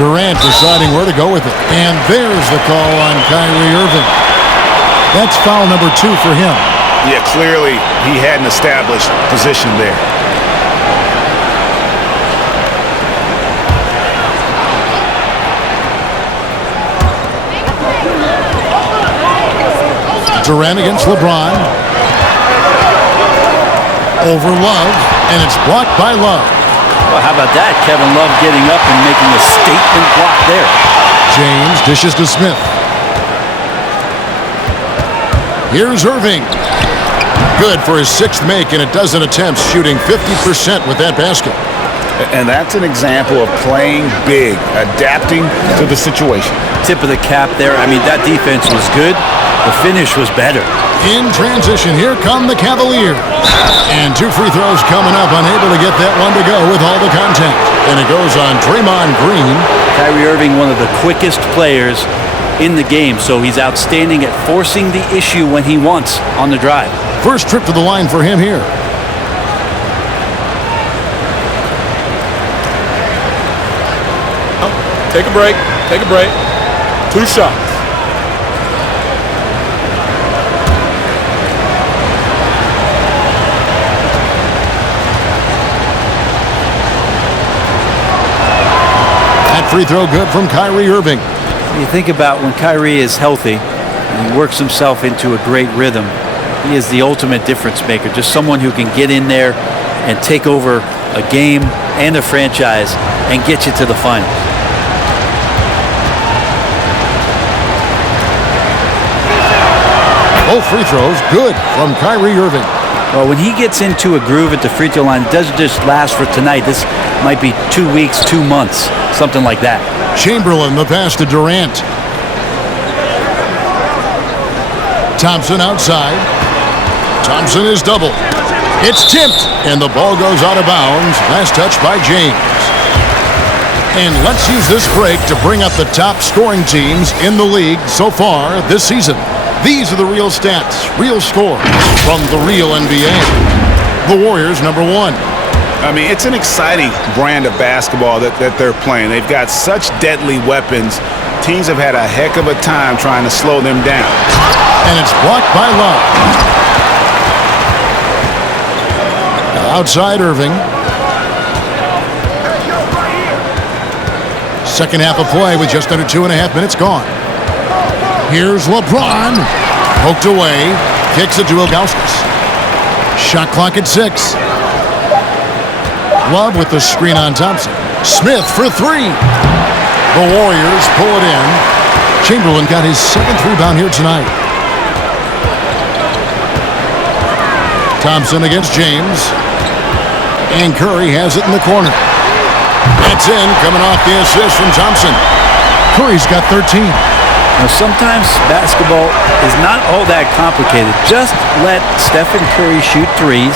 Durant deciding where to go with it. And there's the call on Kyrie Irving. That's foul number 2 for him. Yeah, clearly he had an established position there. Durant against LeBron. Over Love, and it's blocked by Love. Well, how about that? Kevin Love getting up and making a statement block there. James dishes to Smith. Here's Irving. Good for his 6th make in a dozen attempts, shooting 50% with that basket. And that's an example of playing big, adapting to the situation. Tip of the cap there. I mean, that defense was good. The finish was better. In transition, here come the Cavaliers. And 2 free throws coming up, unable to get that one to go with all the contact. And it goes on Draymond Green. Kyrie Irving, one of the quickest players in the game, so he's outstanding at forcing the issue when he wants on the drive. First trip to the line for him here. Take a break. Take a break. 2 shots. That free throw good from Kyrie Irving. You think about when Kyrie is healthy and he works himself into a great rhythm, he is the ultimate difference maker. Just someone who can get in there and take over a game and a franchise and get you to the finals. Both free throws good from Kyrie Irving. Well, when he gets into a groove at the free throw line, it doesn't just last for tonight. This might be 2 weeks, 2 months, something like that. Chamberlain, the pass to Durant. Thompson outside. Thompson is doubled. It's tipped, and the ball goes out of bounds. Last touch by James. And let's use this break to bring up the top scoring teams in the league so far this season. These are the real stats, real scores from the real NBA. The Warriors, number 1. I mean, it's an exciting brand of basketball that they're playing. They've got such deadly weapons. Teams have had a heck of a time trying to slow them down. And it's blocked by Love. Outside Irving. Second half of play with just under 2.5 minutes gone. Here's LeBron. Poked away. Kicks it to Ilgauskas. Shot clock at 6. Love with the screen on Thompson. Smith for 3. The Warriors pull it in. Chamberlain got his 7th rebound here tonight. Thompson against James. And Curry has it in the corner. That's in, coming off the assist from Thompson. Curry's got 13. Now, sometimes basketball is not all that complicated. Just let Stephen Curry shoot threes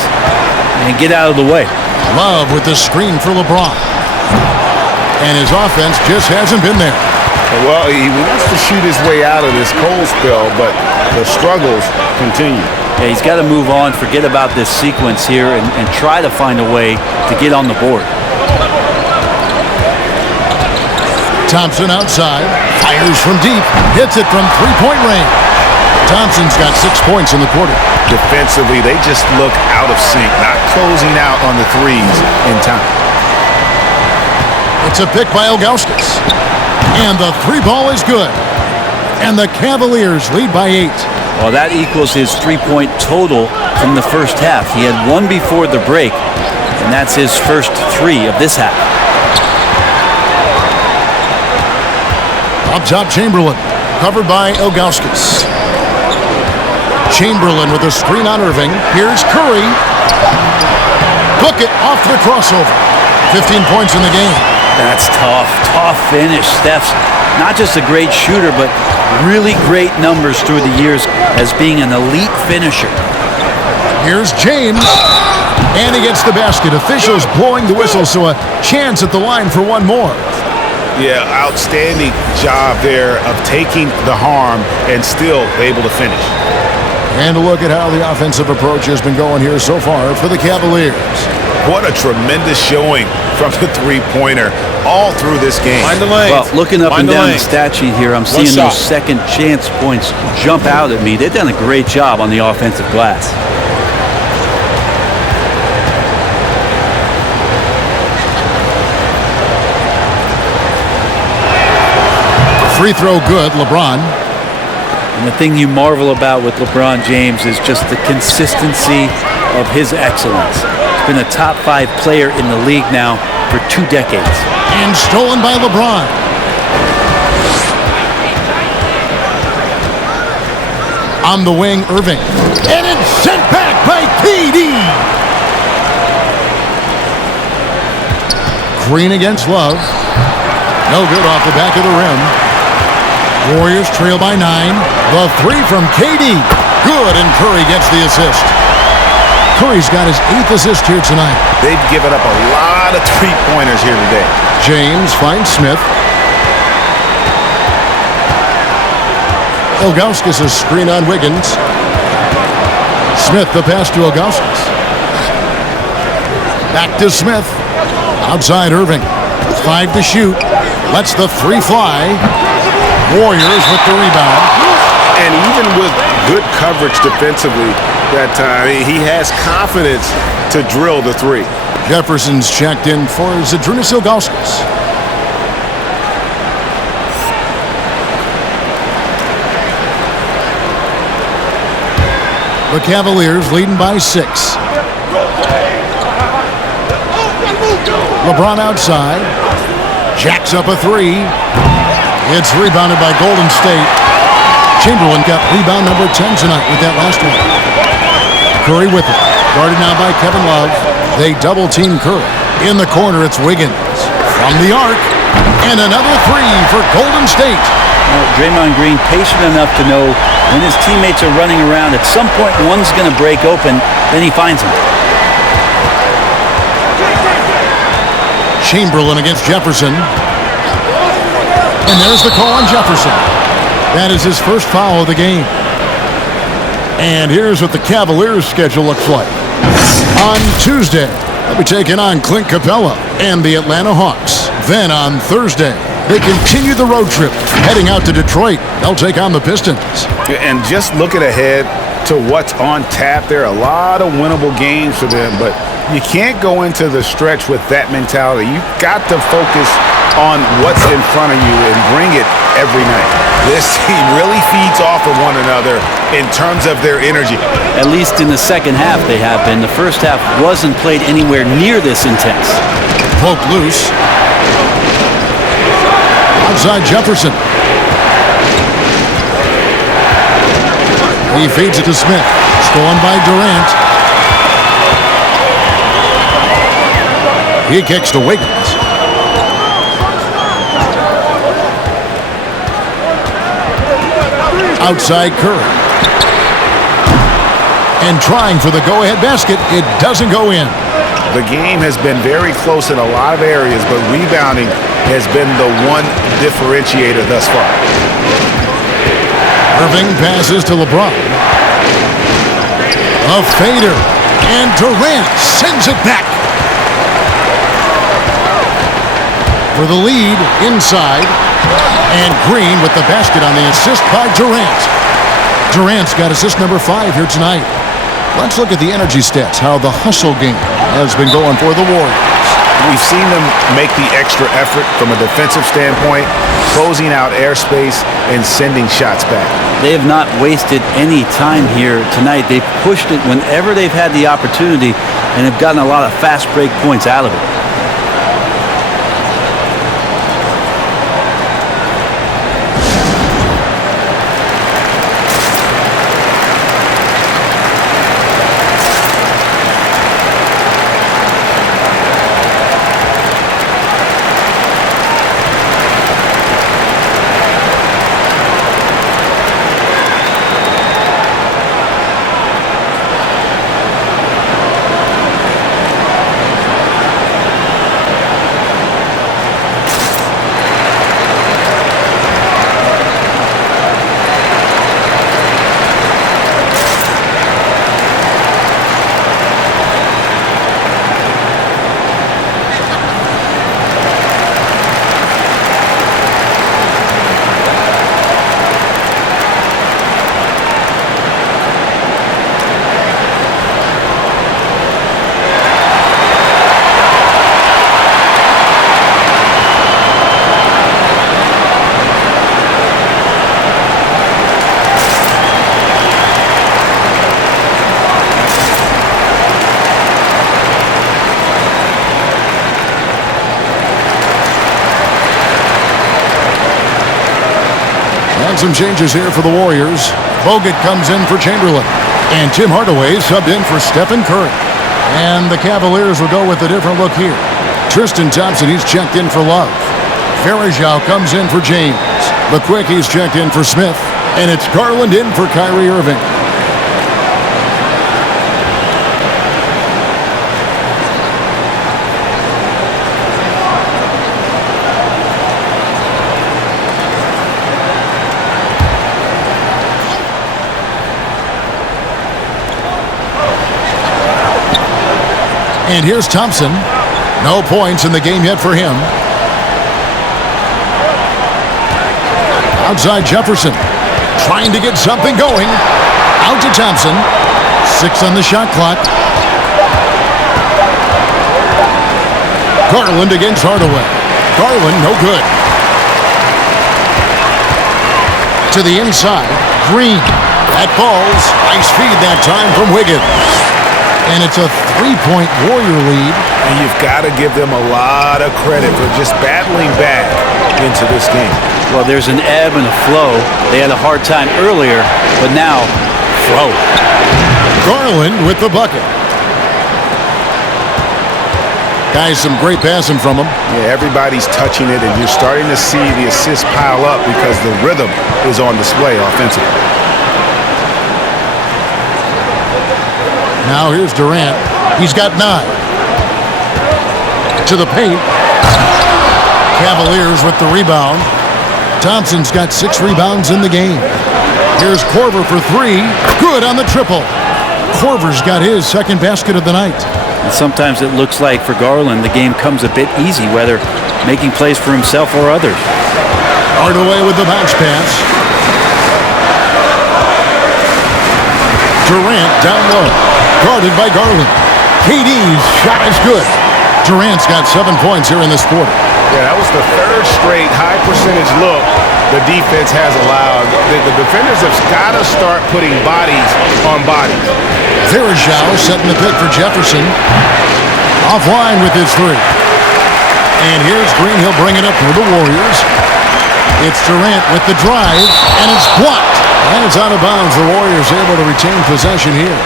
and get out of the way. Love with the screen for LeBron. And his offense just hasn't been there. Well, he wants to shoot his way out of this cold spell, but the struggles continue. Yeah, he's got to move on, forget about this sequence here, and try to find a way to get on the board. Thompson outside, fires from deep, hits it from three-point range. Thompson's got 6 points in the quarter. Defensively, they just look out of sync, not closing out on the threes in time. It's a pick by Ilgauskas. And the 3 ball is good. And the Cavaliers lead by 8. Well, that equals his 3-point total from the first half. He had 1 before the break, and that's his first 3 of this half. Up top, Chamberlain, covered by Ilgauskas. Chamberlain with a screen on Irving. Here's Curry. Book it off the crossover. 15 points in the game. That's tough finish. Steph's not just a great shooter, but really great numbers through the years as being an elite finisher. Here's James. And he gets the basket. Officials blowing the whistle, so a chance at the line for one more. Yeah, outstanding job there of taking the harm and still able to finish. And a look at how the offensive approach has been going here so far for the Cavaliers. What a tremendous showing from the three-pointer all through this game. Find the lane. Well, looking up and down the lane. stat sheet here, I'm seeing those second chance points jump out at me. They've done a great job on the offensive glass. Free throw good, LeBron. And the thing you marvel about with LeBron James is just the consistency of his excellence. He's been a top 5 player in the league now for 2 decades. And stolen by LeBron. On the wing, Irving. And it's sent back by KD. Green against Love. No good off the back of the rim. Warriors trail by 9. The three from KD. Good, and Curry gets the assist. Curry's got his 8th assist here tonight. They've given up a lot of three-pointers here today. James finds Smith. Ilgauskas a screen on Wiggins. Smith the pass to Ilgauskas. Back to Smith. Outside Irving. 5 to shoot. Lets the three fly. Warriors with the rebound. And even with good coverage defensively that time, he has confidence to drill the three. Jefferson's checked in for Zydrunas Ilgauskas. The Cavaliers leading by 6. LeBron outside. Jacks up a three. It's rebounded by Golden State. Chamberlain got rebound number 10 tonight with that last one. Curry with it. Guarded now by Kevin Love. They double-team Curry. In the corner, it's Wiggins. From the arc. And another three for Golden State. Draymond Green patient enough to know when his teammates are running around, at some point one's going to break open, then he finds him. Chamberlain against Jefferson. And there's the call on Jefferson. That is his first foul of the game. And here's what the Cavaliers schedule looks like. On Tuesday, they'll be taking on Clint Capella and the Atlanta Hawks. Then on Thursday, they continue the road trip, heading out to Detroit. They'll take on the Pistons. And just looking ahead to what's on tap, there are a lot of winnable games for them, but you can't go into the stretch with that mentality. You've got to focus on what's in front of you and bring it every night. This team really feeds off of one another in terms of their energy. At least in the second half they have been. The first half wasn't played anywhere near this intense. Poke loose. Outside Jefferson. He feeds it to Smith. Stolen by Durant. He kicks to Wiggins. Outside Curry. And trying for the go-ahead basket. It doesn't go in. The game has been very close in a lot of areas, but rebounding has been the one differentiator thus far. Irving passes to LeBron. A fader. And Durant sends it back. For the lead inside. And Green with the basket on the assist by Durant. Durant's got assist number 5 here tonight. Let's look at the energy stats, how the hustle game has been going for the Warriors. We've seen them make the extra effort from a defensive standpoint, closing out airspace and sending shots back. They have not wasted any time here tonight. They've pushed it whenever they've had the opportunity and have gotten a lot of fast break points out of it. Some changes here for the Warriors. Bogut comes in for Chamberlain. And Tim Hardaway subbed in for Stephen Curry. And the Cavaliers will go with a different look here. Tristan Thompson, he's checked in for Love. Farajao comes in for James. McQuick, he's checked in for Smith. And it's Garland in for Kyrie Irving. And here's Thompson. No points in the game yet for him. Outside Jefferson. Trying to get something going. Out to Thompson. 6 on the shot clock. Garland against Hardaway. Garland, no good. To the inside. Green. That falls. Nice feed that time from Wiggins. And it's a 3-point Warrior lead. And you've got to give them a lot of credit for just battling back into this game. Well, there's an ebb and a flow. They had a hard time earlier, but now, flow. Garland with the bucket. Guys, some great passing from him. Yeah, everybody's touching it, and you're starting to see the assists pile up because the rhythm is on display offensively. Now here's Durant. He's got 9. To the paint. Cavaliers with the rebound. Thompson's got 6 rebounds in the game. Here's Korver for 3. Good on the triple. Korver's got his second basket of the night. And sometimes it looks like for Garland the game comes a bit easy, whether making plays for himself or others. Hardaway with the bounce pass. Durant down low. Guarded by Garland. KD's shot is good. Durant's got 7 points here in this quarter. Yeah, that was the 3rd straight high percentage look the defense has allowed. The defenders have got to start putting bodies on bodies. Farajao setting the pick for Jefferson. Offline with his 3. And here's Green. He'll bring it up for the Warriors. It's Durant with the drive, and it's blocked. And it's out of bounds. The Warriors able to retain possession here.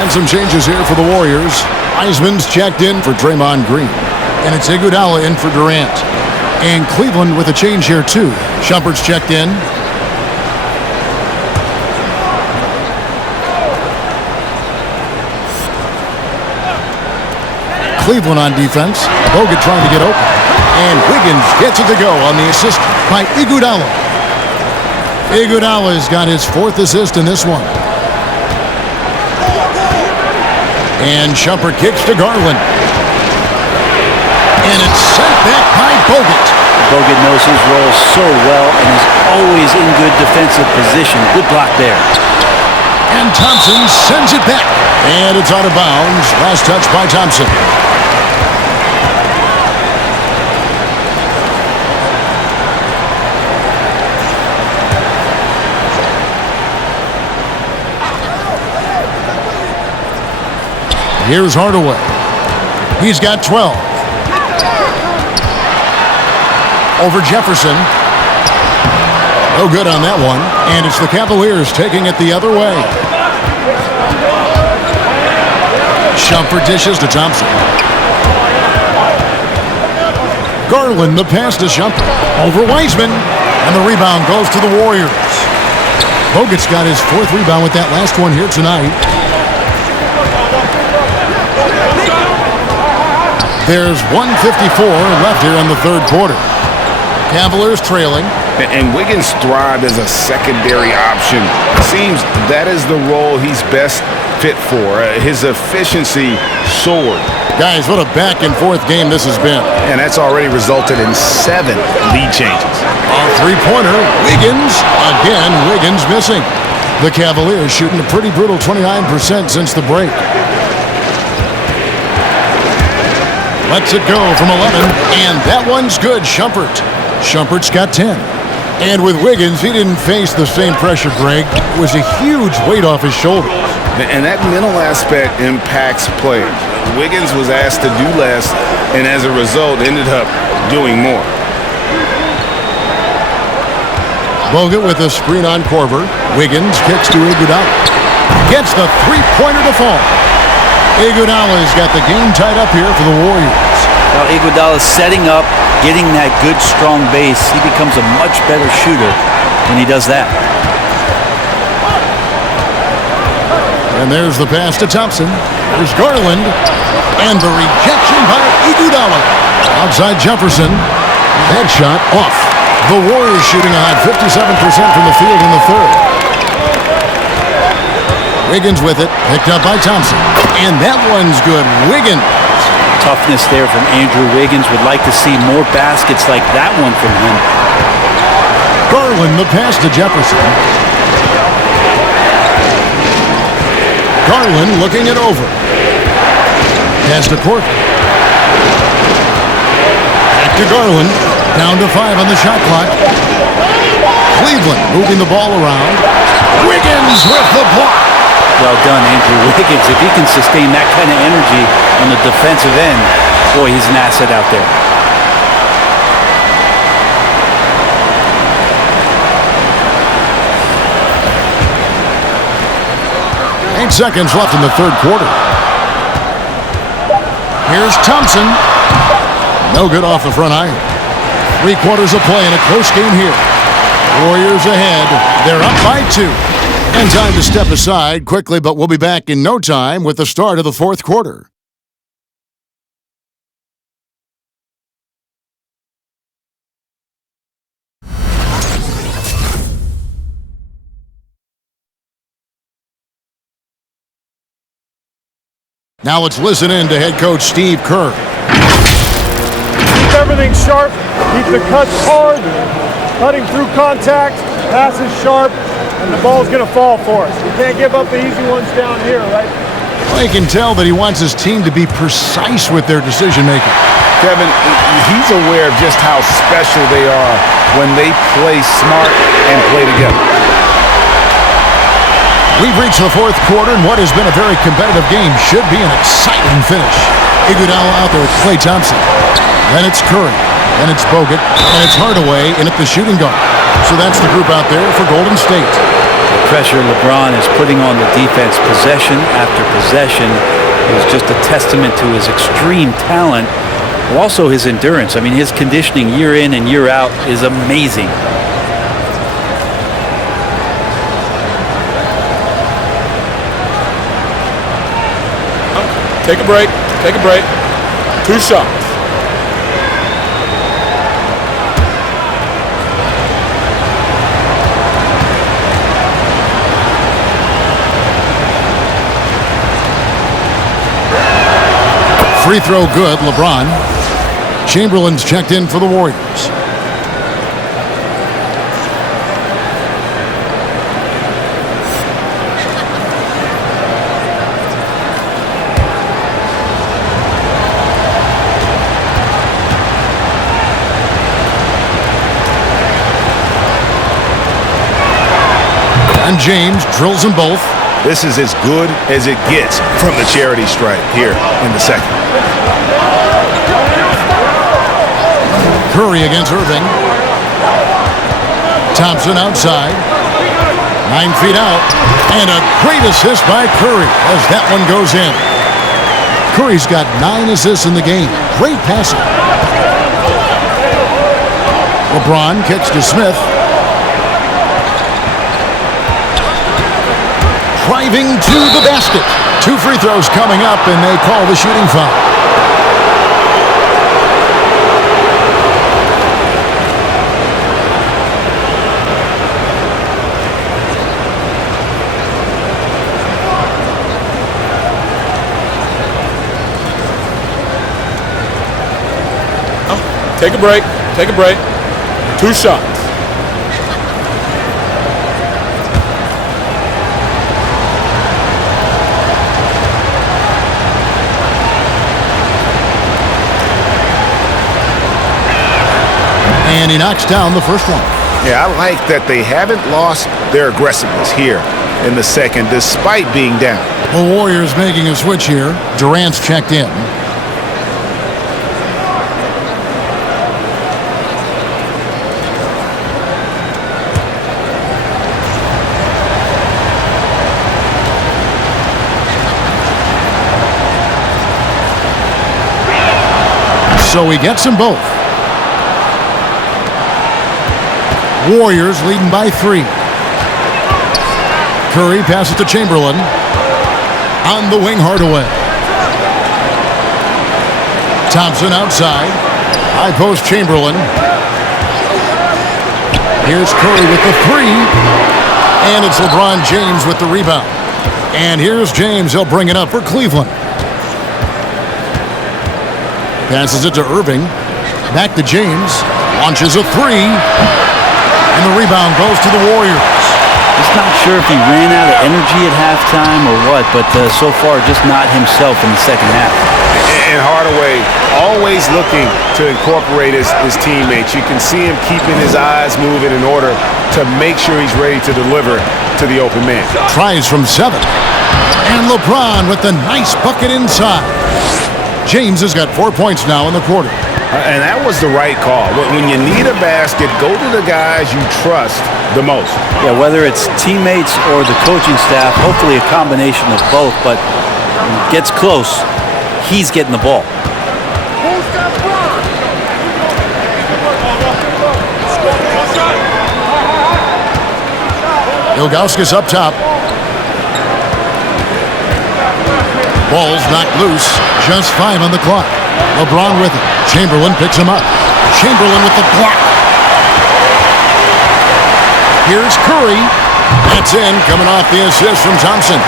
And some changes here for the Warriors. Wiseman's checked in for Draymond Green. And it's Iguodala in for Durant. And Cleveland with a change here too. Shumpert's checked in. Cleveland on defense. Bogut trying to get open. And Wiggins gets it to go on the assist by Iguodala. Iguodala's got his 4th assist in this one. And Shumpert kicks to Garland. And it's sent back by Bogut. Bogut knows his role so well and is always in good defensive position. Good block there. And Thompson sends it back. And it's out of bounds. Last touch by Thompson. Here's Hardaway. He's got 12. Over Jefferson. No good on that one. And it's the Cavaliers taking it the other way. Shumpert dishes to Thompson. Garland, the pass to Shumpert. Over Wiseman. And the rebound goes to the Warriors. Bogut's got his 4th rebound with that last one here tonight. There's 1:54 left here in the 3rd quarter. Cavaliers trailing. And Wiggins thrived as a secondary option. Seems that is the role he's best fit for. His efficiency soared. Guys, what a back-and-forth game this has been. And that's already resulted in 7 lead changes. On 3-pointer, Wiggins. Again, Wiggins missing. The Cavaliers shooting a pretty brutal 29% since the break. Lets it go from 11, and that one's good. Shumpert's got 10. And with Wiggins, he didn't face the same pressure, Greg. It was a huge weight off his shoulders. And that mental aspect impacts players. Wiggins was asked to do less, and as a result, ended up doing more. Bogut with a screen on Korver. Wiggins kicks to Iguodala. Gets the 3-pointer to fall. Iguodala's got the game tied up here for the Warriors. Now Iguodala's setting up, getting that good, strong base. He becomes a much better shooter when he does that. And there's the pass to Thompson. There's Garland. And the rejection by Iguodala. Outside Jefferson. Headshot off. The Warriors shooting a hot 57% from the field in the third. Wiggins with it. Picked up by Thompson. And that one's good. Wiggins. Toughness there from Andrew Wiggins. Would like to see more baskets like that one from him. Garland, the pass to Jefferson. Garland looking it over. Pass to Court. Back to Garland. Down to 5 on the shot clock. Cleveland moving the ball around. Wiggins with the block. Well done, Andrew Wiggins. If he can sustain that kind of energy on the defensive end, boy, he's an asset out there. 8 seconds left in the third quarter. Here's Thompson. No good off the front iron. 3 quarters of play in a close game here. Warriors ahead. They're up by 2. And time to step aside quickly, but we'll be back in no time with the start of the fourth quarter. Now let's listen in to head coach Steve Kerr. Keep everything sharp, keep the cuts hard, cutting through contact, passes sharp, and the ball's going to fall for us. We can't give up the easy ones down here, right? Well, you can tell that he wants his team to be precise with their decision-making. Kevin, he's aware of just how special they are when they play smart and play together. We've reached the fourth quarter, and what has been a very competitive game should be an exciting finish. Iguodala out there with Klay Thompson. Then it's Curry. Then it's Bogut. And it's Hardaway in at the shooting guard. So that's the group out there for Golden State. The pressure LeBron is putting on the defense possession after possession is just a testament to his extreme talent, but also his endurance. I mean, his conditioning year in and year out is amazing. Take a break. Take a break. 2 shots. Free throw good, LeBron. Chamberlain's checked in for the Warriors. And James drills them both. This is as good as it gets from the charity stripe here in the second. Curry against Irving. Thompson outside. 9 feet out. And a great assist by Curry as that one goes in. Curry's got 9 assists in the game. Great passing. LeBron kicks to Smith. Driving to the basket. 2 free throws coming up, and they call the shooting foul. Take a break. Take a break. 2 shots. And he knocks down the first one. Yeah, I like that they haven't lost their aggressiveness here in the second despite being down. The Warriors making a switch here. Durant's checked in. So he gets them both. Warriors leading by 3. Curry passes to Chamberlain. On the wing, Hardaway. Thompson outside. High post Chamberlain. Here's Curry with the 3. And it's LeBron James with the rebound. And here's James. He'll bring it up for Cleveland. Passes it to Irving. Back to James. Launches a 3. And the rebound goes to the Warriors. Just not sure if he ran out of energy at halftime or what, but so far just not himself in the second half. And Hardaway always looking to incorporate his teammates. You can see him keeping his eyes moving in order to make sure he's ready to deliver to the open man. Tries from 7. And LeBron with the nice bucket inside. James has got 4 points now in the quarter. And that was the right call. When you need a basket, go to the guys you trust the most. Yeah, whether it's teammates or the coaching staff, hopefully a combination of both, but when it gets close, he's getting the ball. Ilgauskas up top. Ball's knocked loose. Just 5 on the clock. LeBron with it. Chamberlain picks him up. Chamberlain with the block. Here's Curry. That's in, coming off the assist from Thompson.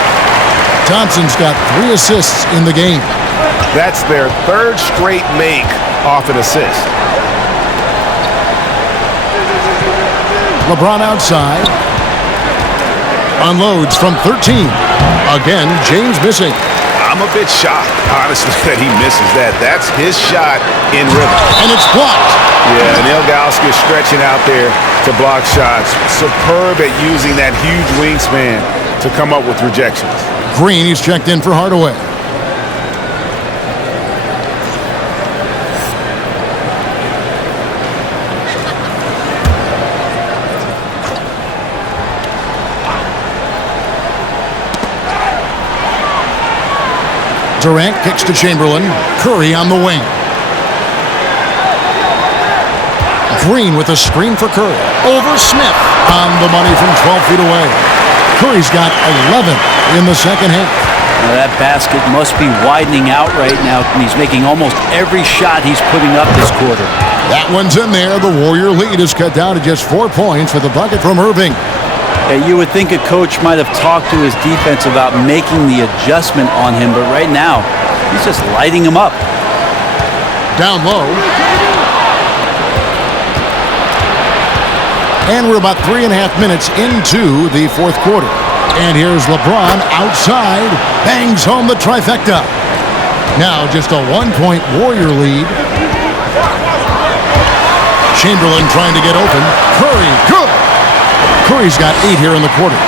Thompson's got 3 assists in the game. That's their 3rd straight make off an assist. LeBron outside. Unloads from 13. Again, James missing. I'm a bit shocked, honestly, that he misses that. That's his shot in rhythm. And it's blocked. Yeah, and Ilgauskas stretching out there to block shots. Superb at using that huge wingspan to come up with rejections. Green, he's checked in for Hardaway. Durant kicks to Chamberlain. Curry on the wing. Green with a screen for Curry. Over Smith. On the money from 12 feet away. Curry's got 11 in the second half. Now that basket must be widening out right now, and he's making almost every shot he's putting up this quarter. That one's in there. The Warrior lead is cut down to just 4 points with a bucket from Irving. You would think a coach might have talked to his defense about making the adjustment on him, but right now, he's just lighting him up. Down low. And we're about 3.5 minutes into the 4th quarter. And here's LeBron outside. Bangs home the trifecta. Now just a 1-point Warrior lead. Chamberlain trying to get open. Curry, good. Curry's got 8 here in the quarter.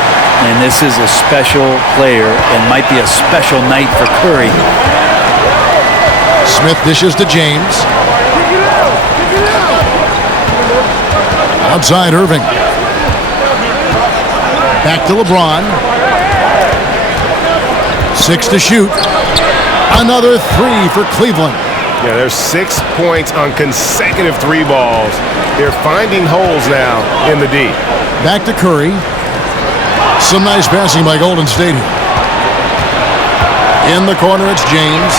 And this is a special player and might be a special night for Curry. Smith dishes to James. Outside Irving. Back to LeBron. 6 to shoot. Another 3 for Cleveland. Yeah, there's 6 points on consecutive 3 balls. They're finding holes now in the D. Back to Curry. Some nice passing by Golden State here. In the corner, it's James.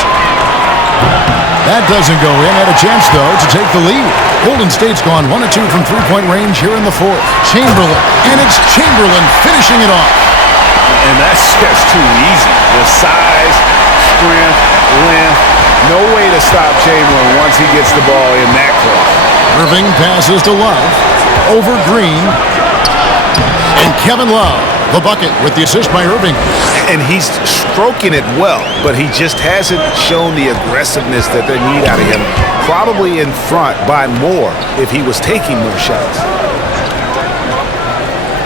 That doesn't go in. Had a chance, though, to take the lead. Golden State's gone 1 of 2 from 3-point range here in the 4th. Chamberlain. And it's Chamberlain finishing it off. And that's just too easy. The size, strength, length. No way to stop Chamberlain once he gets the ball in that close. Irving passes to Love. Over Green. And Kevin Love, the bucket with the assist by Irving. And he's stroking it well, but he just hasn't shown the aggressiveness that they need out of him. Probably in front by more if he was taking more shots.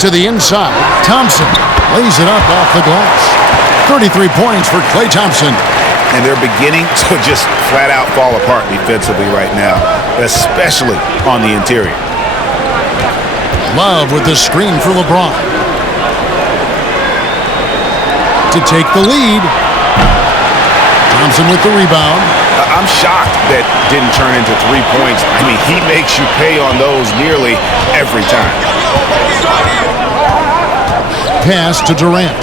To the inside, Thompson lays it up off the glass. 33 points for Klay Thompson. And they're beginning to just flat out fall apart defensively right now, especially on the interior. Love with the screen for LeBron. To take the lead. Thompson with the rebound. I'm shocked that didn't turn into 3 points. I mean, he makes you pay on those nearly every time. Pass to Durant.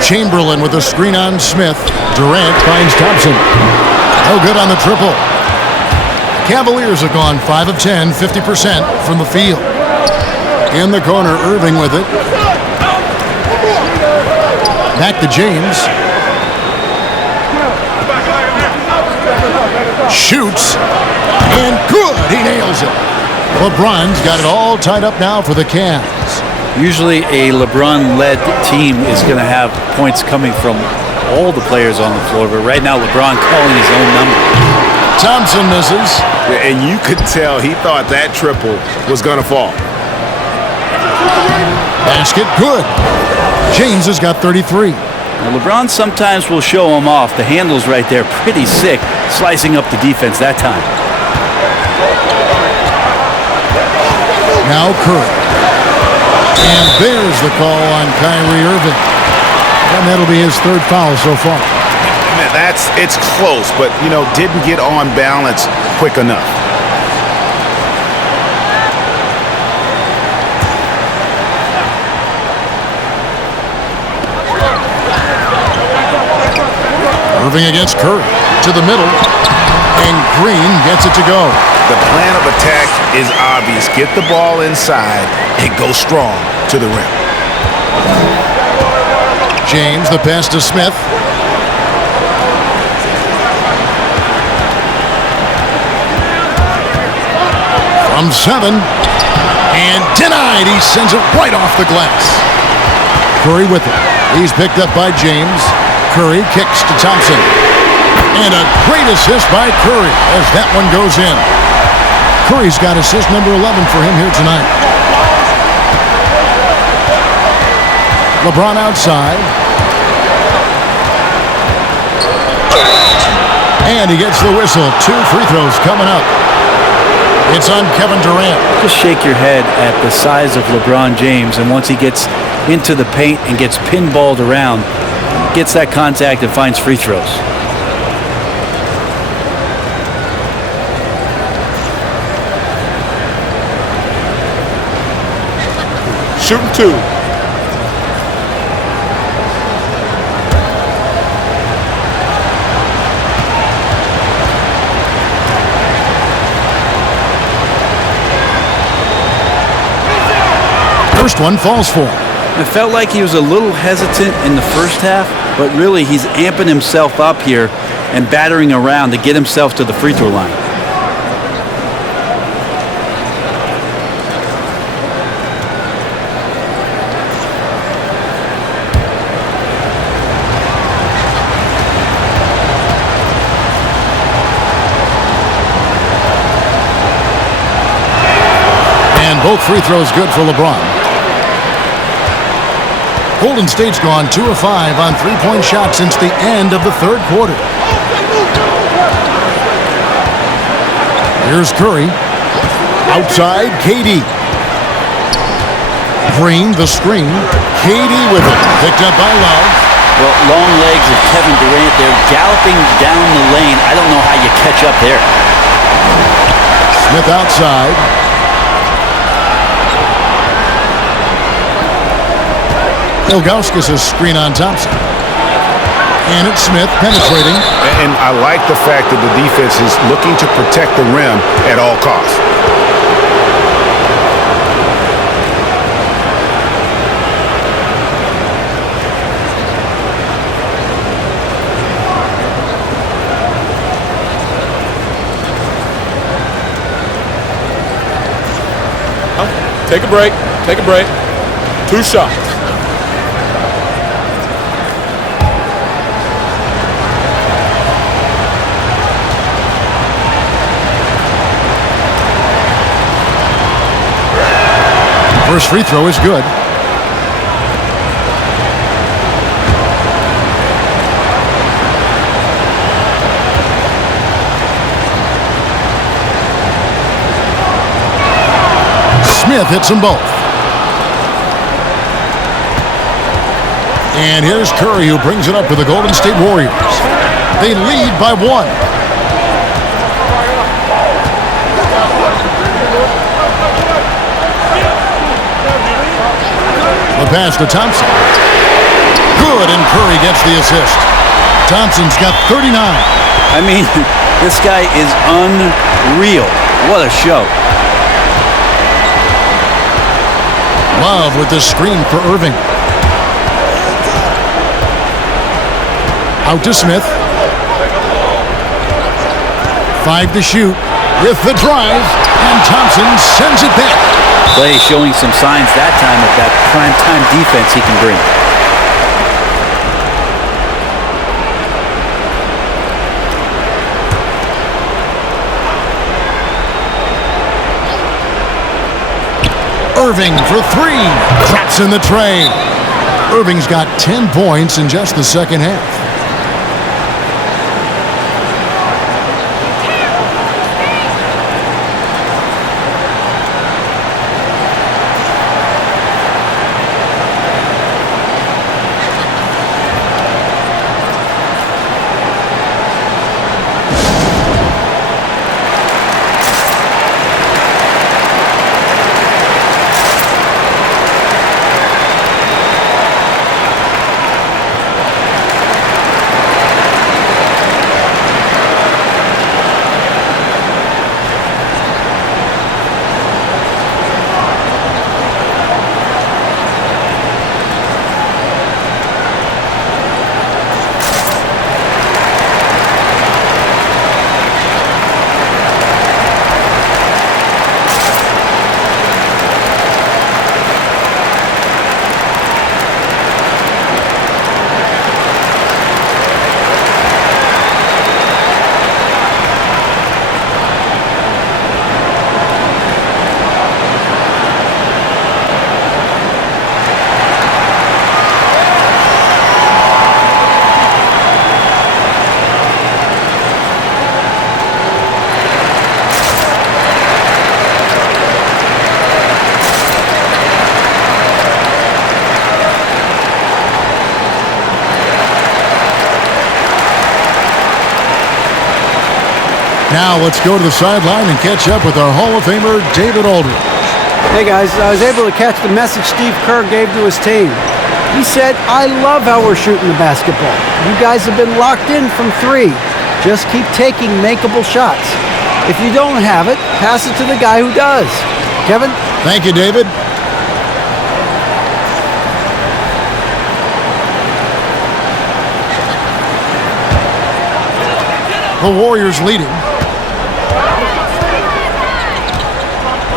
Chamberlain with a screen on Smith. Durant finds Thompson. No good on the triple. Cavaliers have gone 5 of 10, 50% from the field. In the corner, Irving with it. Back to James. Shoots. And good. He nails it. LeBron's got it all tied up now for the Cavs. Usually a LeBron-led team is going to have points coming from all the players on the floor, but right now LeBron calling his own number. Thompson misses. And you could tell he thought that triple was going to fall. Basket good. James has got 33. Now LeBron sometimes will show him off. The handle's right there, pretty sick, slicing up the defense that time. Now Curry. And there's the call on Kyrie Irving. And that'll be his third foul so far. It's close, but, didn't get on balance quick enough. Irving against Curry. To the middle. And Green gets it to go. The plan of attack is obvious. Get the ball inside and go strong to the rim. James, the pass to Smith. From 7. And denied. He sends it right off the glass. Curry with it. He's picked up by James. Curry kicks to Thompson. And a great assist by Curry as that one goes in. Curry's got assist number 11 for him here tonight. LeBron outside. And he gets the whistle. 2 free throws coming up. It's on Kevin Durant. Just shake your head at the size of LeBron James, and once he gets into the paint and gets pinballed around, gets that contact and finds free throws. Shooting 2. First one falls for him. It felt like he was a little hesitant in the first half, but really he's amping himself up here and battering around to get himself to the free throw line. And both free throws good for LeBron. Golden State's gone 2 of 5 on three-point shots since the end of the third quarter. Here's Curry. Outside, KD. Green, the screen. KD with it. Picked up by Love. Well, long legs of Kevin Durant there, galloping down the lane. I don't know how you catch up there. Smith outside. Ilgauskas' screen on Thompson. And it's Smith penetrating. And I like the fact that the defense is looking to protect the rim at all costs. Take a break. Take a break. 2 shots. First free throw is good. Smith hits them both. And here's Curry, who brings it up to the Golden State Warriors. They lead by 1. The pass to Thompson. Good, and Curry gets the assist. Thompson's got 39. I mean, this guy is unreal. What a show. Love with the screen for Irving. Out to Smith. 5 to shoot with the drive, and Thompson sends it back. Clay showing some signs that time of that prime-time defense he can bring. Irving for 3. Drops in the tray. Irving's got 10 points in just the second half. Now let's go to the sideline and catch up with our Hall of Famer, David Aldridge. Hey guys, I was able to catch the message Steve Kerr gave to his team. He said, "I love how we're shooting the basketball. You guys have been locked in from 3. Just keep taking makeable shots. If you don't have it, pass it to the guy who does." Kevin? Thank you, David. The Warriors leading.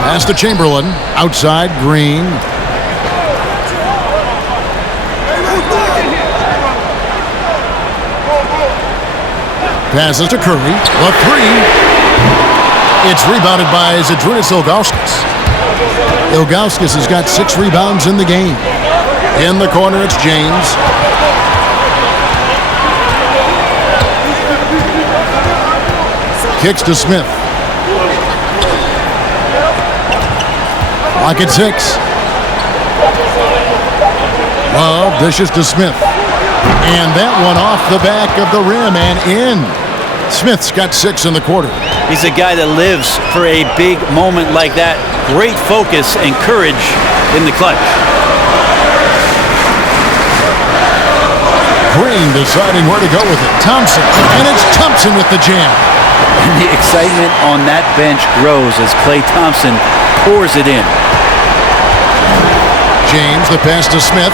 Pass to Chamberlain. Outside, Green. Passes to Curry. The 3. It's rebounded by Zydrunas Ilgauskas. Ilgauskas has got 6 rebounds in the game. In the corner, it's James. Kicks to Smith. Clock at 6. Love dishes to Smith. And that one off the back of the rim and in. Smith's got 6 in the quarter. He's a guy that lives for a big moment like that. Great focus and courage in the clutch. Green deciding where to go with it. Thompson. And it's Thompson with the jam. And the excitement on that bench grows as Klay Thompson pours it in. James, the pass to Smith.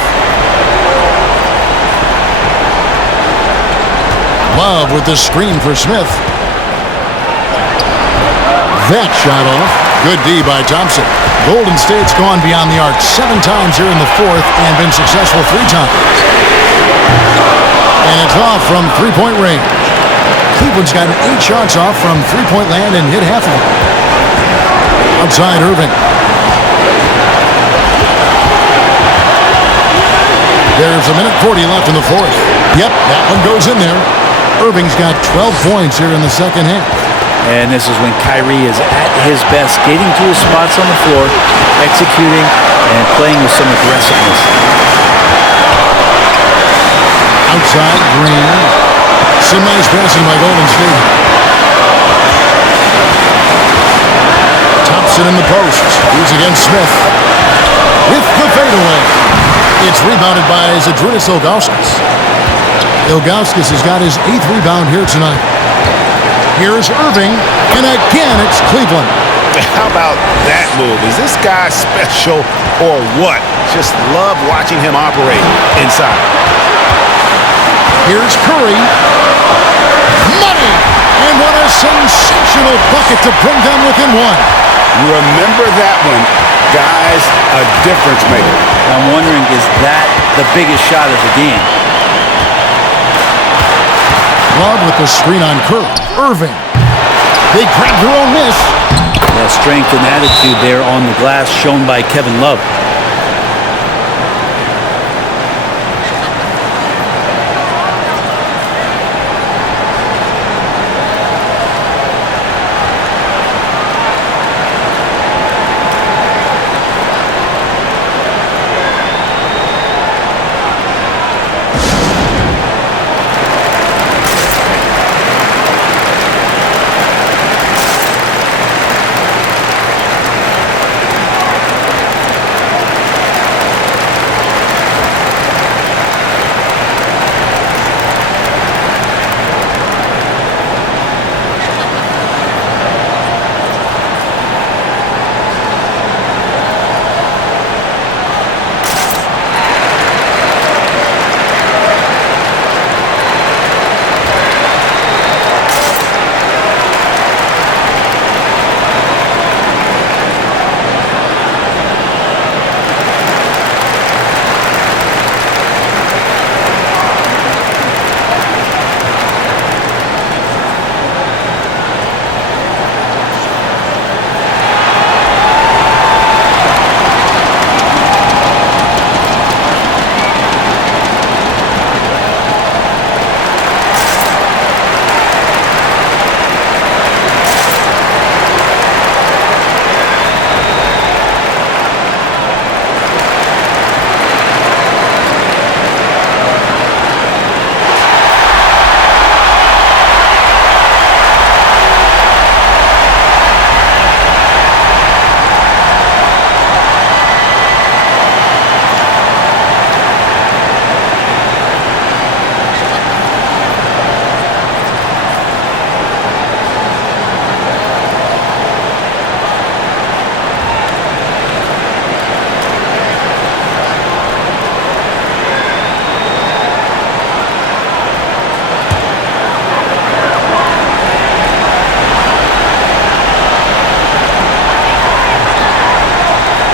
Love with the screen for Smith. That shot off. Good D by Thompson. Golden State's gone beyond the arc 7 times here in the 4th and been successful 3 times. And it's off from 3-point range. Cleveland's gotten 8 shots off from 3-point land and hit half of them. Outside Irving. There's a minute 40 left in the 4th. Yep, that one goes in there. Irving's got 12 points here in the second half. And this is when Kyrie is at his best, getting to his spots on the floor, executing, and playing with some aggressiveness. Outside, Green. Some nice passing by Golden State. Thompson in the post. He's against Smith. With the fadeaway. It's rebounded by Zydrunas Ilgauskas. Ilgauskas has got his 8th rebound here tonight. Here's Irving, and again it's Cleveland. How about that move? Is this guy special or what? Just love watching him operate inside. Here's Curry. Money! And what a sensational bucket to bring them within one. Remember that one. Guys, a difference maker. I'm wondering, is that the biggest shot of the game? Love with the screen on Curry. Irving. They grab their own miss. Yeah, strength and attitude there on the glass shown by Kevin Love.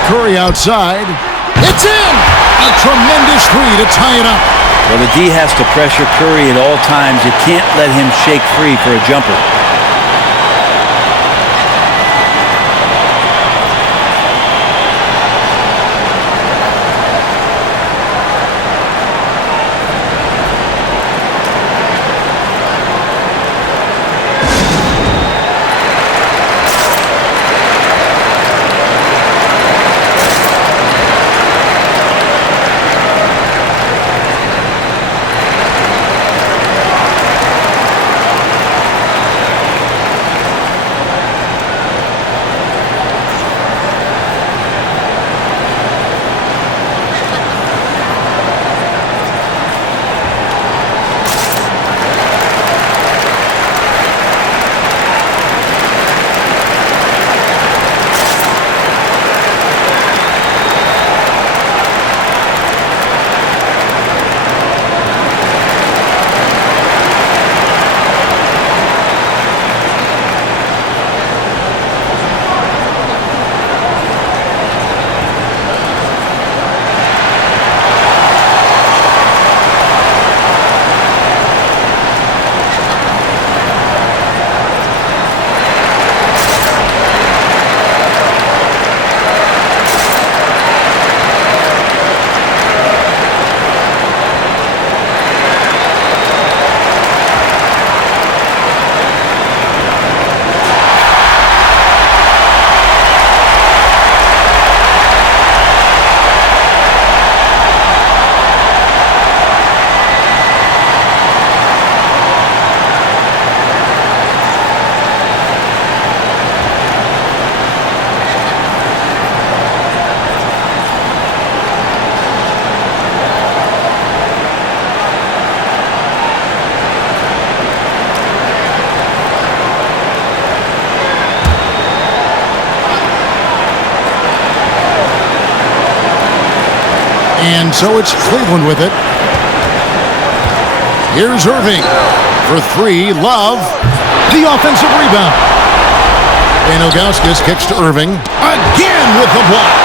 Curry outside. It's in! A tremendous three to tie it up. Well, the D has to pressure Curry at all times. You can't let him shake free for a jumper. So it's Cleveland with it. Here's Irving for three. Love, the offensive rebound. And Ilgauskas kicks to Irving. Again with the block.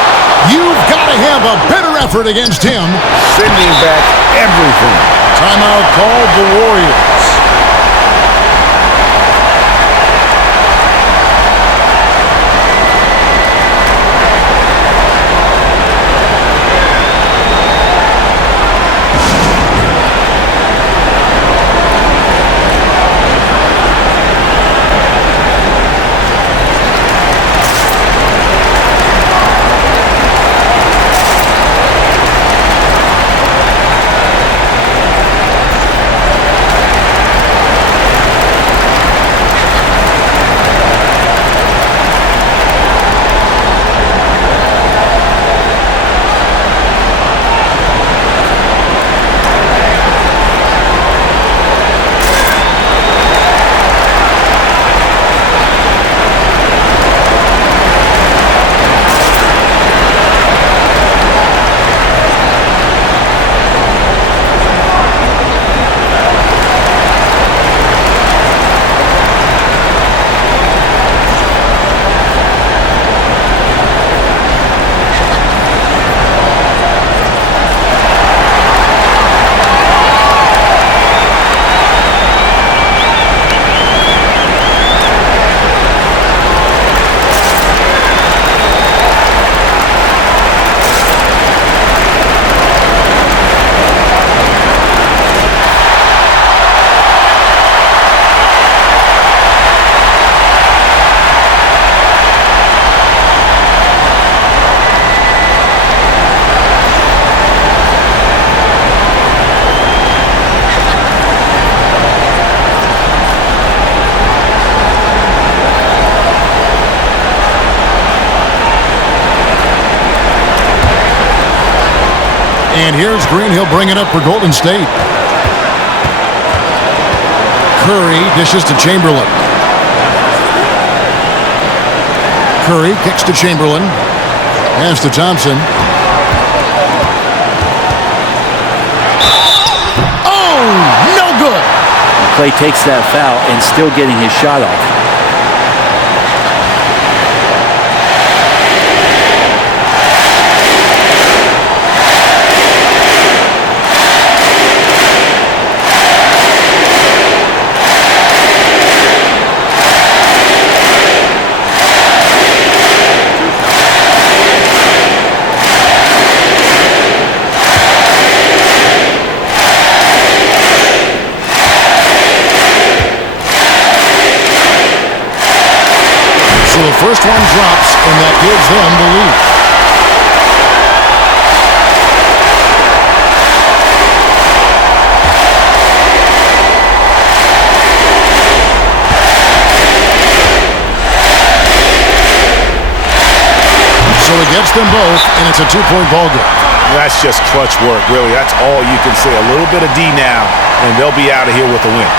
You've got to have a better effort against him. Sending back everything. Timeout called the Warriors. And here's Green. He'll bring it up for Golden State. Curry dishes to Chamberlain. Curry kicks to Chamberlain. Pass to Thompson. Oh, no good. Clay takes that foul and still getting his shot off. The first one drops, and that gives them the lead. So he gets them both, and it's a two-point ball game. That's just clutch work, really. That's all you can say. A little bit of D now, and they'll be out of here with a win.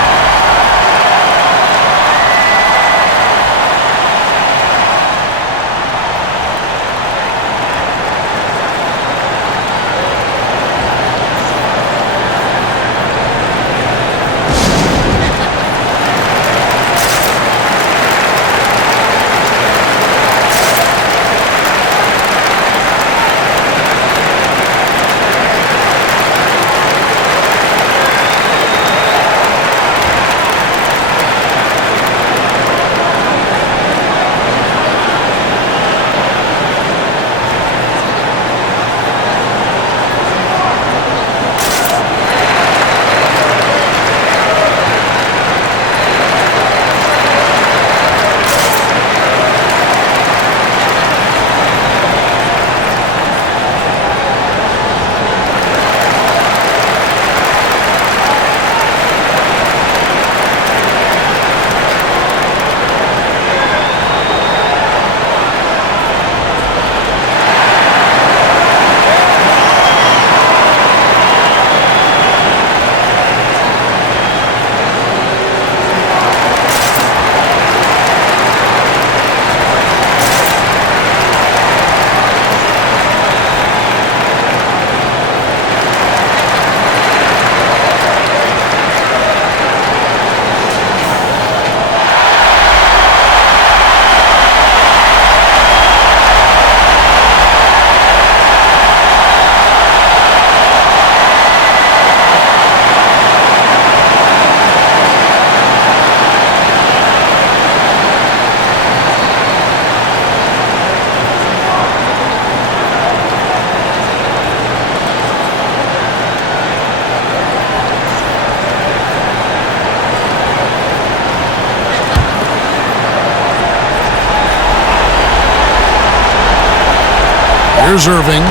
Here's Irving.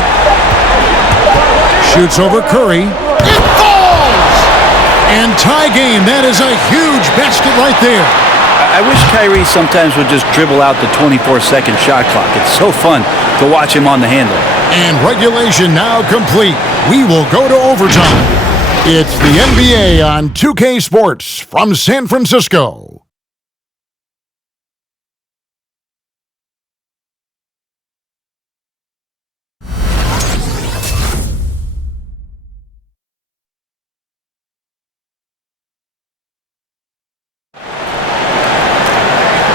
Shoots over Curry. It falls! And tie game. That is a huge basket right there. I wish Kyrie sometimes would just dribble out the 24-second shot clock. It's so fun to watch him on the handle. And regulation now complete. We will go to overtime. It's the NBA on 2K Sports from San Francisco.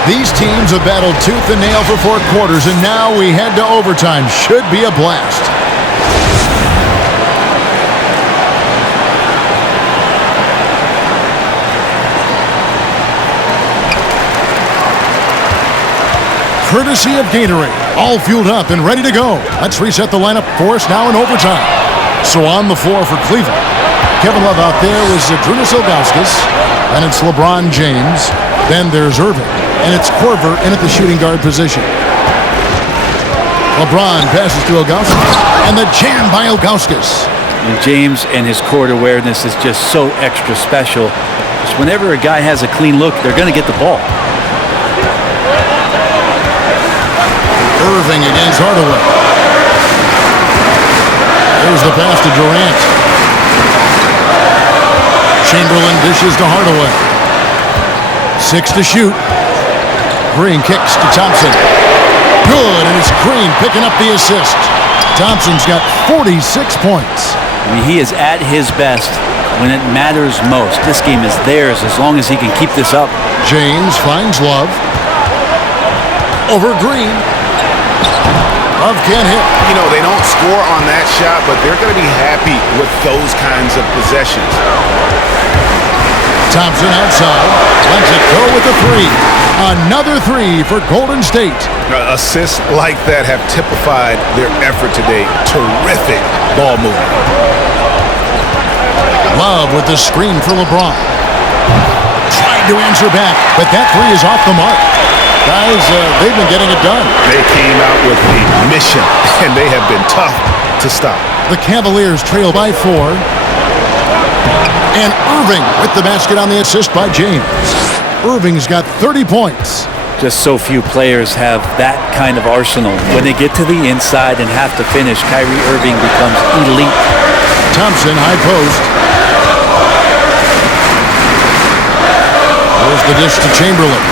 These teams have battled tooth and nail for 4 quarters, and now we head to overtime. Should be a blast. Courtesy of Gatorade, all fueled up and ready to go. Let's reset the lineup for us now in overtime. So on the floor for Cleveland, Kevin Love out there was Zydrunas Ilgauskas, and it's LeBron James. Then there's Irving. And it's Korver in at the shooting guard position. LeBron passes to Ilgauskas, and the jam by Ilgauskas. And James and his court awareness is just so extra special. Just whenever a guy has a clean look, they're going to get the ball. Irving against Hardaway. There's the pass to Durant. Chamberlain dishes to Hardaway. 6 to shoot. Green kicks to Thompson. Good, and it's Green picking up the assist. Thompson's got 46 points. I mean, he is at his best when it matters most. This game is theirs as long as he can keep this up. James finds Love. Over Green. Love can't hit. You know, they don't score on that shot, but they're going to be happy with those kinds of possessions. Thompson outside, lets it go with the 3. Another 3 for Golden State. Assists like that have typified their effort today. Terrific ball movement. Love with the screen for LeBron. Tried to answer back, but that 3 is off the mark. Guys, they've been getting it done. They came out with a mission, and they have been tough to stop. The Cavaliers trail by 4. And Irving with the basket on the assist by James. Irving's got 30 points. Just so few players have that kind of arsenal. When they get to the inside and have to finish, Kyrie Irving becomes elite. Thompson, high post. There's the dish to Chamberlain.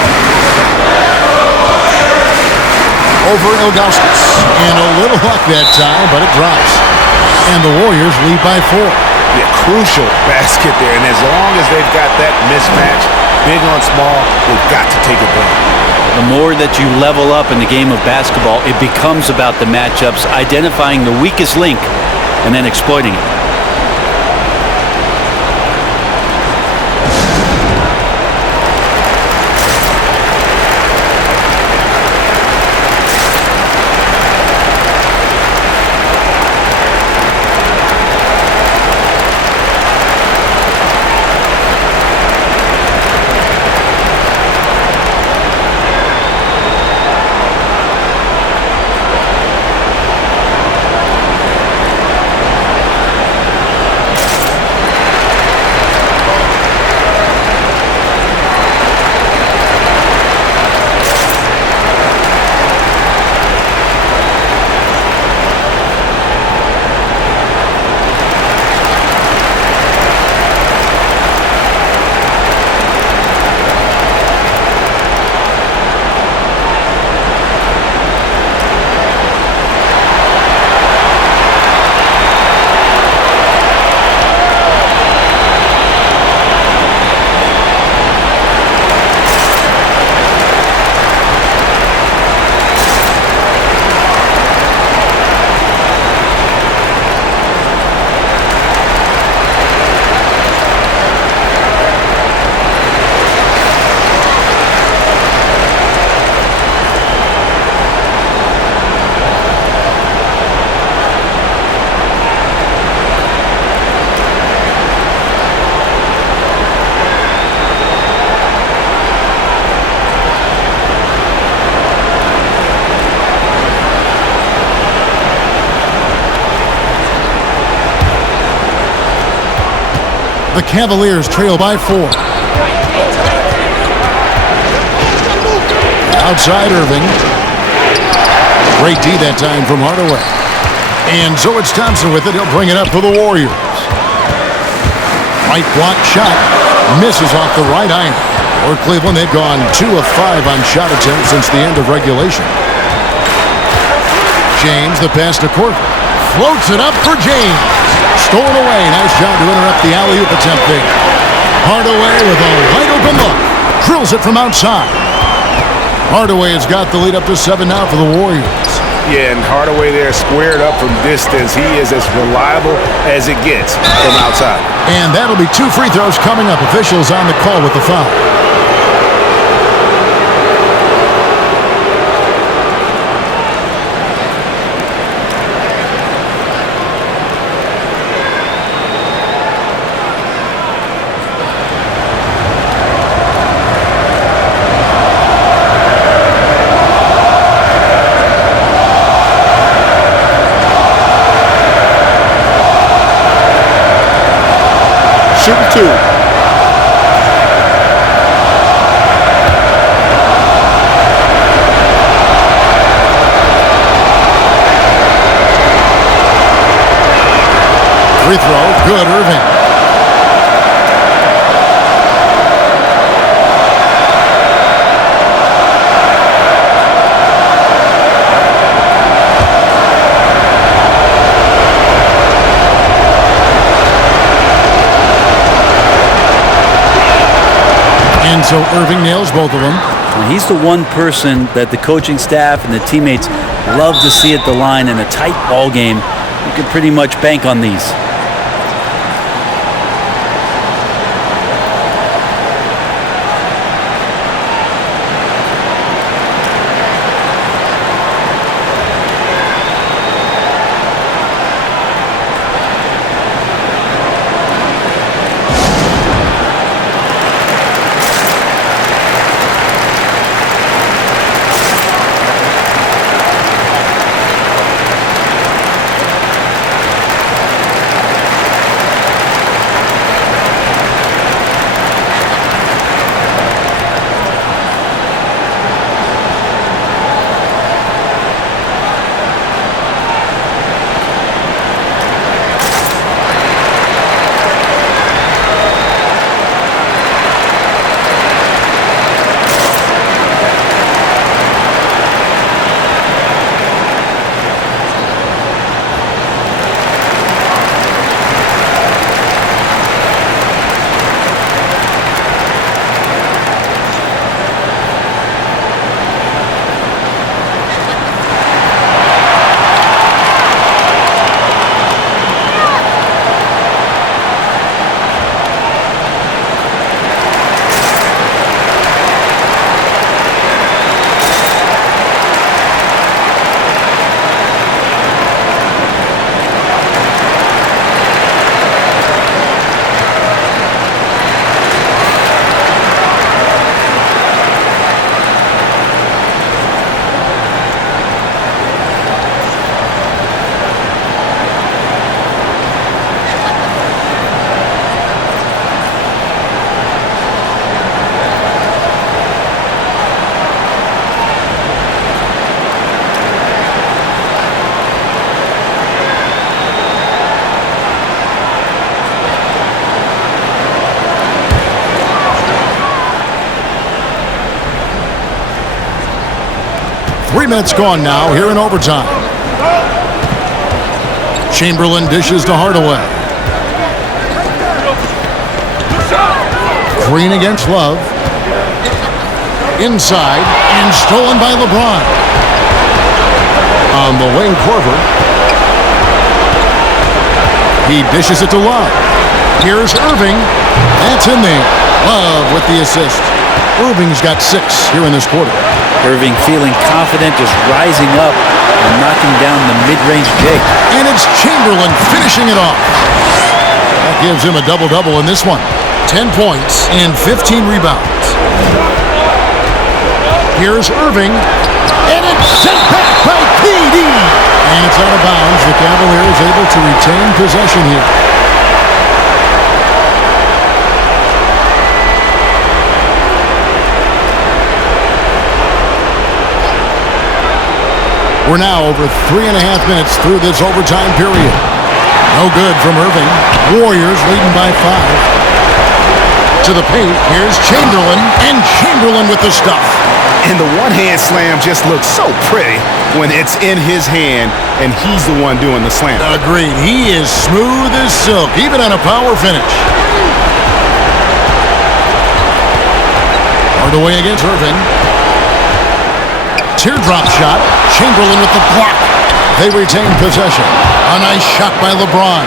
Over Ilgauskas. And a little luck that time, but it drops. And the Warriors lead by 4. Yeah, crucial basket there, and as long as they've got that mismatch, big on small, they've got to take advantage. The more that you level up in the game of basketball, it becomes about the matchups, identifying the weakest link, and then exploiting it. The Cavaliers trail by 4. Outside Irving. Great D that time from Hardaway. And so it's Thompson with it. He'll bring it up for the Warriors. Right block shot. Misses off the right iron. For Cleveland, they've gone 2 of 5 on shot attempts since the end of regulation. James, the pass to Korver. Floats it up for James. Stolen away. Nice job to interrupt the alley-oop attempt there. Hardaway with a wide open look. Drills it from outside. Hardaway has got the lead up to 7 now for the Warriors. Yeah, and Hardaway there squared up from distance. He is as reliable as it gets from outside. And that'll be 2 free throws coming up. Officials on the call with the foul. Shooting 2. Free throw, good, Irving. And so Irving nails both of them. He's the one person that the coaching staff and the teammates love to see at the line in a tight ball game. You can pretty much bank on these. Minutes gone now here in overtime. Chamberlain dishes to Hardaway. Green against Love. Inside and stolen by LeBron. On the wing, Korver. He dishes it to Love. Here's Irving. That's in there. Love with the assist. Irving's got 6 here in this quarter. Irving feeling confident, just rising up and knocking down the mid-range jig. And it's Chamberlain finishing it off. That gives him a double-double in this one. 10 points and 15 rebounds. Here's Irving. And it's sent back by PD. And it's out of bounds. The Cavaliers able to retain possession here. We're now over 3.5 minutes through this overtime period. No good from Irving. Warriors leading by 5. To the paint, here's Chamberlain, and Chamberlain with the stuff. And the one-hand slam just looks so pretty when it's in his hand and he's the one doing the slam. Agreed. He is smooth as silk, even on a power finish. Hard away against Irving. Teardrop shot. Chamberlain with the block. They retain possession. A nice shot by LeBron.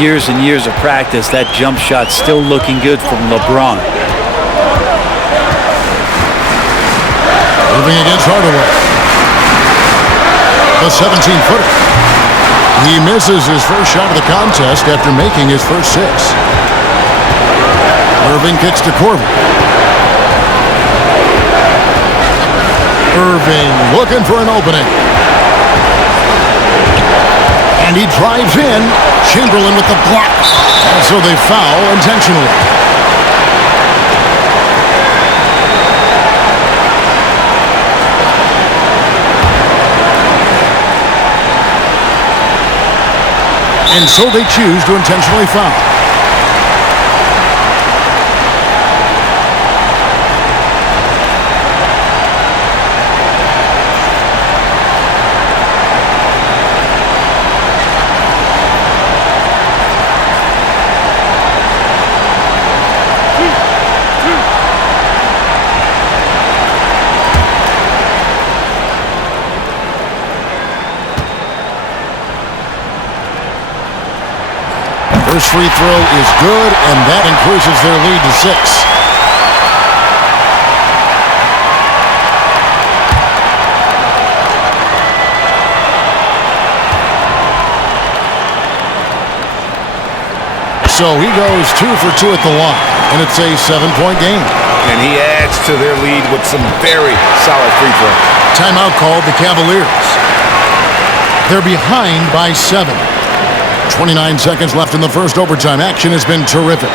Years and years of practice, that jump shot still looking good from LeBron. Irving against Hardaway. The 17-footer. He misses his first shot of the contest after making his first 6. Irving kicks to Corbin. Irving looking for an opening. And he drives in. Chamberlain with the block. And so they foul intentionally. And so they choose to intentionally foul. First free throw is good, and that increases their lead to 6. So he goes 2 for 2 at the line, and it's a 7-point game. And he adds to their lead with some very solid free throws. Timeout called the Cavaliers. They're behind by 7. 29 seconds left in the first overtime. Action has been terrific.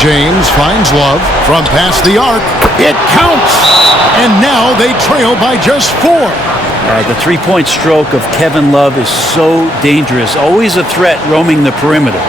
James finds Love from past the arc. It counts! And now they trail by just 4. The three-point stroke of Kevin Love is so dangerous. Always a threat roaming the perimeter.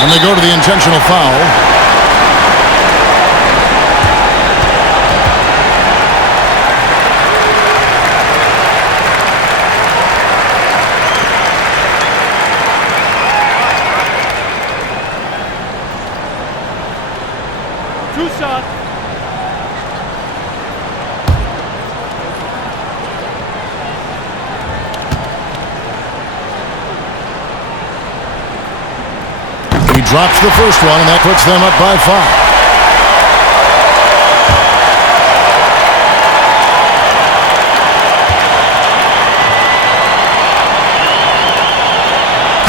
And they go to the intentional foul. Two shots. He drops the first one, and that puts them up by 5.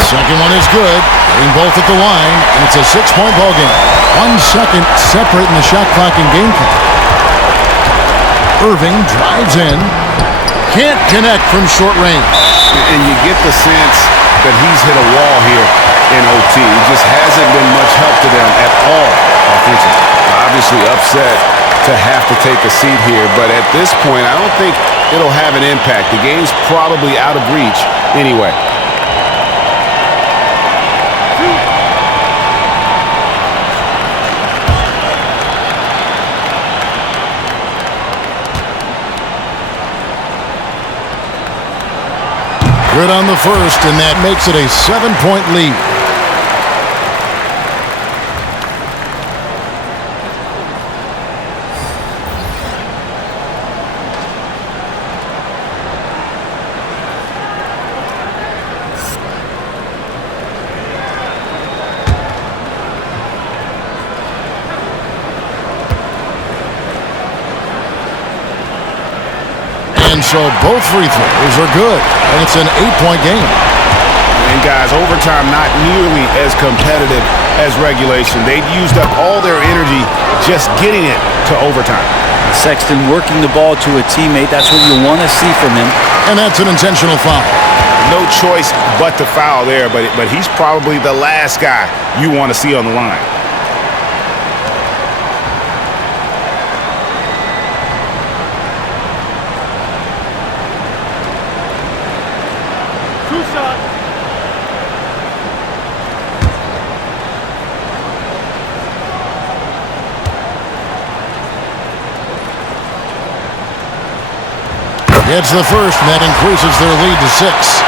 Second one is good. Getting both at the line, and it's a 6-point ball game. 1 second separating the shot clock and game clock. Irving drives in. Can't connect from short range. And you get the sense that he's hit a wall here in OT. He just hasn't been much help to them at all offensively. Obviously upset to have to take a seat here, but at this point, I don't think it'll have an impact. The game's probably out of reach anyway. Good on the first, and that makes it a 7-point lead. And so both free throws are good, and it's an 8-point game. And guys, overtime not nearly as competitive as regulation. They've used up all their energy just getting it to overtime. Sexton working the ball to a teammate. That's what you want to see from him. And that's an intentional foul. No choice but to foul there, but he's probably the last guy you want to see on the line. Two shots. Gets the first, and that increases their lead to 6.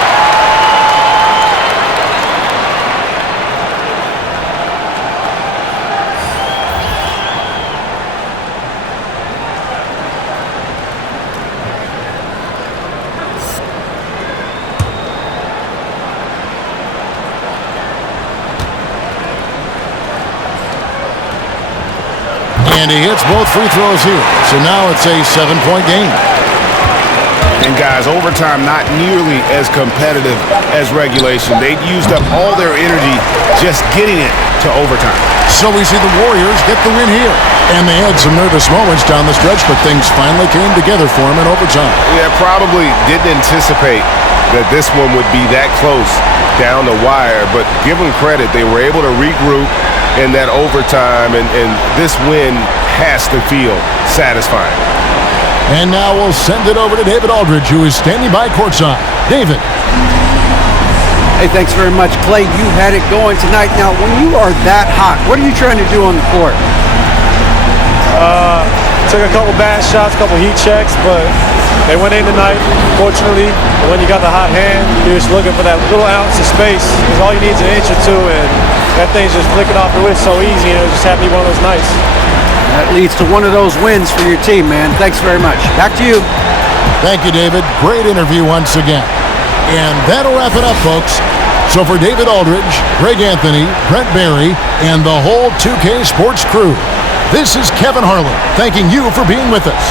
And he hits both free throws here. So now it's a 7-point game. And guys, overtime not nearly as competitive as regulation. They've used up all their energy just getting it to overtime. So we see the Warriors get the win here. And they had some nervous moments down the stretch, but things finally came together for them in overtime. Yeah, probably didn't anticipate that this one would be that close down the wire, but give them credit. They were able to regroup in that overtime, and this win has to feel satisfying. And now we'll send it over to David Aldridge, who is standing by courtside. David. Hey, thanks very much, Clay. You had it going tonight. Now, when you are that hot, what are you trying to do on the court? Took a couple bad shots, couple heat checks, but they went in tonight, fortunately. When you got the hot hand, you're just looking for that little ounce of space, because all you need is an inch or two, and that thing's just flicking off the wrist so easy, and it just happened to be one of those nights. That leads to one of those wins for your team, man. Thanks very much. Back to you. Thank you, David. Great interview once again. And that'll wrap it up, folks. So for David Aldridge, Greg Anthony, Brent Barry, and the whole 2K Sports crew, this is Kevin Harlan thanking you for being with us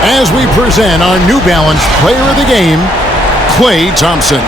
as we present our New Balance Player of the Game, Klay Thompson.